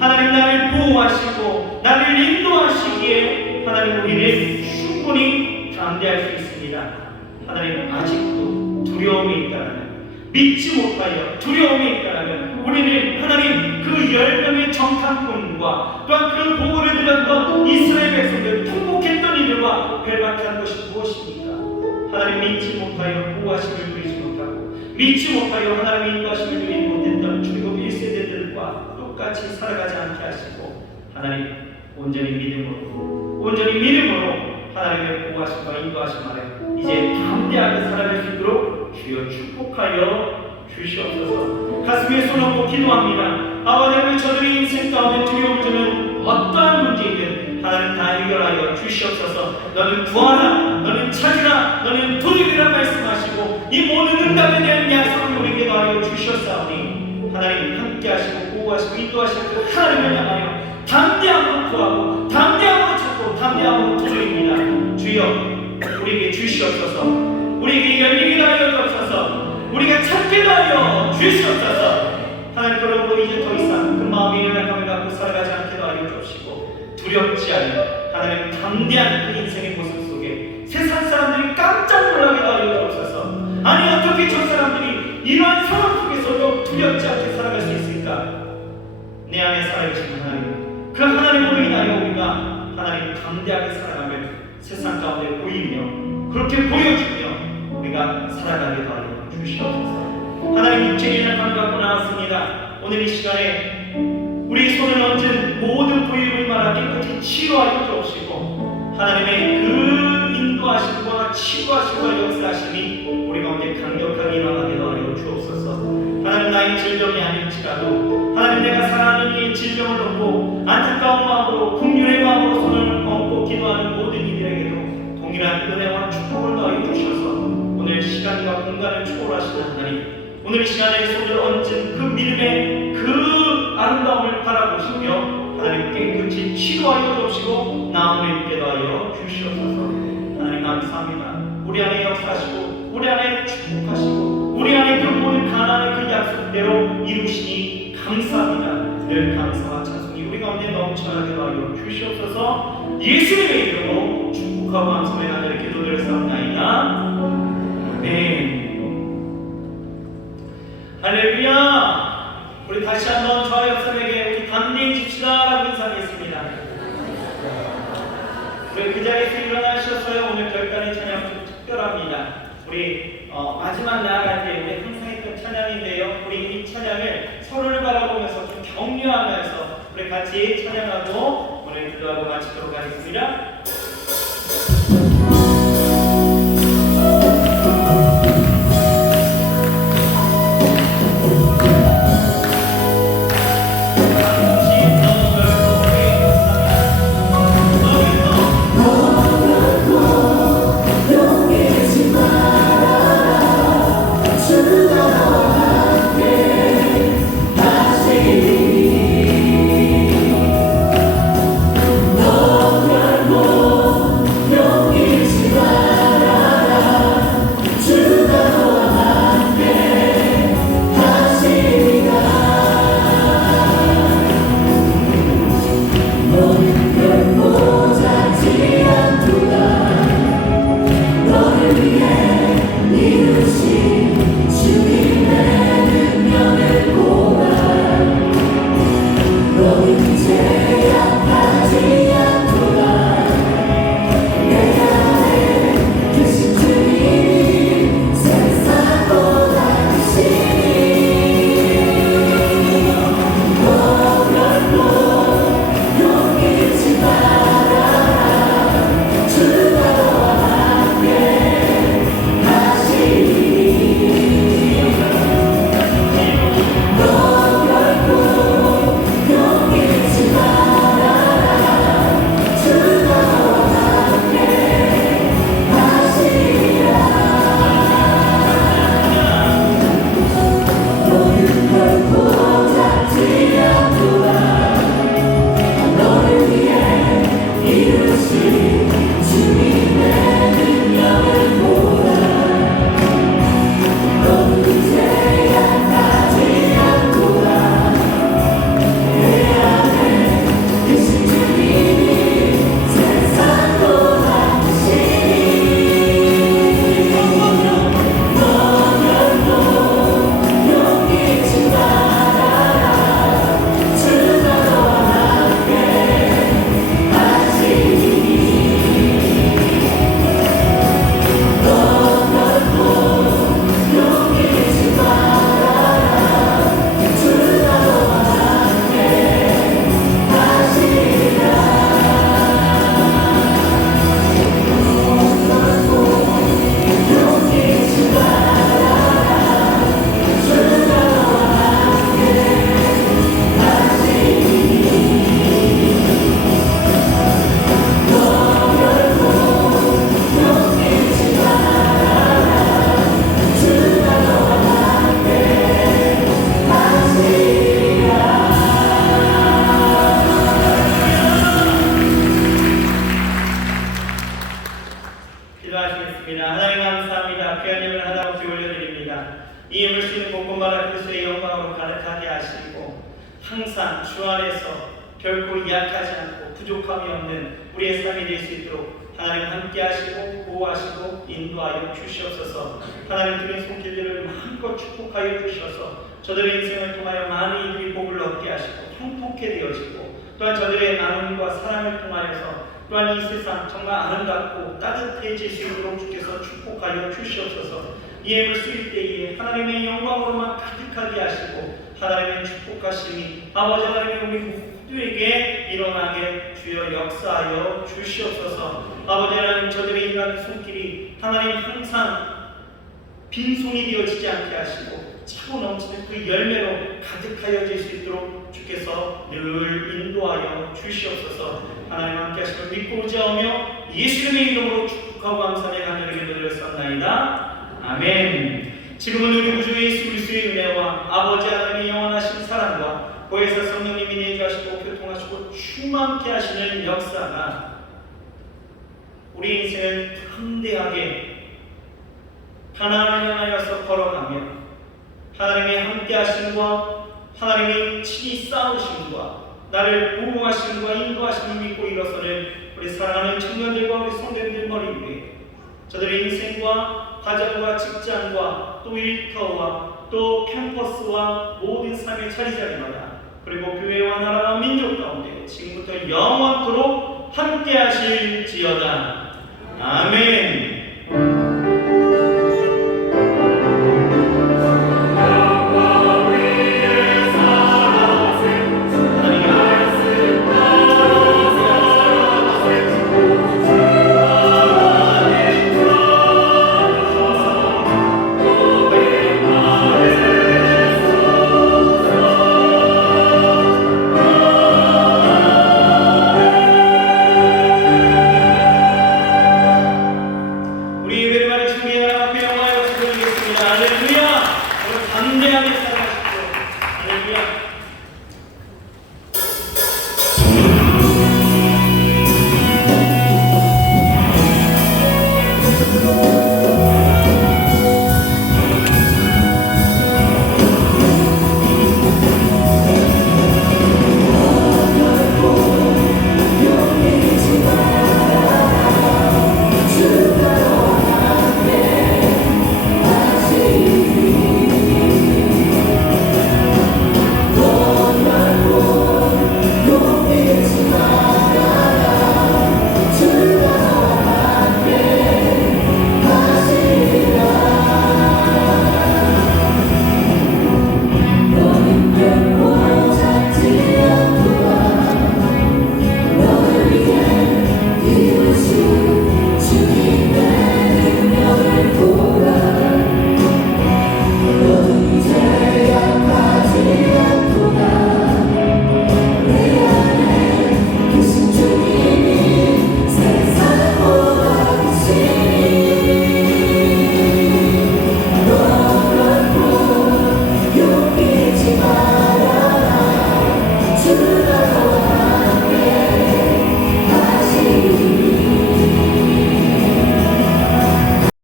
하나님 나를 보호하시고 나를 인도하시기에 하나님 우리는 충분히 담대할 수 있습니다. 하나님 아직도 두려움이 있다면 믿지 못하여 두려움이 있다면 우리는 하나님 그 10명의 정탐꾼과 또한 그 보호를 드렸던 이스라엘 백성들 통곡했던 이들과 별밖에 한 것이 무엇입니까? 하나님 믿지 못하여 보호하심을 누리지 못하고 믿지 못하여 하나님 인도하심을 누리지 못했던 출애굽 1세대들과 똑같이 살아가지 않게 하시고 하나님 온전히 믿음으로 하나님의 보호하심과 인도하심 아래 이제 담대하게 살아갈 수 있도록 주여 축복하여 주시옵소서. 가슴에 손 얹고 기도합니다. 아버지 하나님 저들의 인생 가운데 두려움을 주는 어떠한 문제이든 하나님 다 해결하여 주시옵소서. 너는 구하라, 너는 찾으라, 너는 도둑이라 말씀하시고 이 모든 응답에 대한 약속을 우리에게 더하여 주셨사오니 하나님 함께 하시고 보호하시고 인도하시고 그 하나님을 향하여 담대함으로 구하고 담대함으로 찾고 담대함으로 도전입니다. 주여 우리에게 주시옵소서. 우리에게 열리게 하여 주옵소서. 우리가 찾게 하여 주시옵소서. 하나님 그러므로 이제 더 이상 그 마음의 연약함을 갖고 살아가지 않게 하여 주옵시고 두렵지 않은 하나님 담대한 그 인생의 모습 속에 세상 사람들이 깜짝 놀라게 하여 주옵소서. 아니 어떻게 저 사람들이 이러한 상황 속에서도 두렵지 않게 살아갈 수 있을까? 내 안에 살아계신 하나님 그 하나님으로 인하여 우리가 하나님 담대하게 살아가면 세상 가운데 보이며 그렇게 보여주며 우리가 살아가게 하여 주시옵소서. 하나님 육체의 연약함을 갖고 나왔습니다. 오늘 이 시간에 우리 손을 얹은 모든 부위들마다 깨끗이 치료하여 주옵시고 하나님의 그 인도하심과 치료하심과 역사하심이 우리 가운데 강력하게 일어나게 하여 주옵소서. 하나님 나의 질병이 아닐지라도 하나님 내가 사랑하는 이 질병을 놓고 안타까운 마음으로 긍휼의 마음으로 손을 얹고 기도하는 모든 이들에게도 동일한 은혜와 축복을 더하여 주셔서 오늘 시간과 공간을 초월하시는 하나님 오늘 이 시간에 손을 얹은 그 믿음의 그 아름다움을 바라보시며 하나님 깨끗이 치료하여 주시고 나음을 입게 하여 주시옵소서. 하나님 감사합니다. 우리 안에 역사하시고 우리 안에 축복하시고 우리 안에 그 모든 가난의 그 약속대로 이루시니 감사합니다. 늘 감사와 찬송이 우리 가운데 넘쳐나게 하여 주시옵소서. 예수님의 이름으로 축복하고 감사의 하늘의 기도들을 쌓나이다. 아멘. 할렐루야. 우리 다시 한번 저와 옆사람에게 우리 담대히 집시다라고 인사하겠습니다. 우리 그 자리에서 일어나셨어요. 오늘 별단의 찬양 좀 특별합니다. 우리 마지막 나아갈 때 우리 항상 했던 찬양인데요. 우리 이 찬양을 서로를 바라보면서 좀 격려하면서 우리 같이 찬양하고 오늘 기도하고 마치도록 하겠습니다. 기도하시겠습니다. 하나님 감사합니다. 귀한 예물 하나씩 올려드립니다. 이 예물 쓰는 복음받아 그리스도의 영광으로 가득하게 하시고 항상 주 안에서 결코 약하지 않고 부족함이 없는 우리의 삶이 될 수 있도록 하나님 함께 하시고 보호하시고 인도하여 주시옵소서. 하나님 드린 손길들을 마음껏 축복하여 주셔서 저들의 인생을 통하여 많은 이들이 복을 얻게 하시고 행복해 되어지고 또한 저들의 나눔과 사랑을 통하여서 또한 이 세상 정말 아름답고 따뜻해질 수 있도록 주께서 축복하여 주시옵소서. 이 예물 쓰일 때에 하나님의 영광으로만 가득하게 하시고 하나님의 축복하심이 아버지 하나님의 우리 모두에게 일어나게 주여 역사하여 주시옵소서. 아버지 하나님 저들의 일하는 손길이 하나님 항상 빈손이 되어지지 않게 하시고 차고 넘치는 그 열매로 가득하여질 수 있도록 주께서 늘 인도하여 주시옵소서. 하나님 함께 하심을 믿고 의지하며 예수님의 이름으로 축복하고 감사의 간절히 기도드렸사옵나이다. 아멘. 지금은 우리 구주 예수 그리스도의 은혜와 아버지 하나님의 영원하신 사랑과 보혜사 성령님이 내주하시고 교통하시고 충만케 하시는 역사가 우리 인생을 담대하게 가나안을 향하여서 걸어가며 하나님의 함께 하심과 하나님이 친히 싸우심과 나를 보호하심과 인도하심을 믿고 일어서는 우리 사랑하는 청년들과 우리 성도님들 머리 위에 저들의 인생과 가정과 직장과 또 일터와 또 캠퍼스와 모든 삶의 자리자리마다 그리고 교회와 나라와 민족 가운데 지금부터 영원토록 함께 하실지어다. 아멘.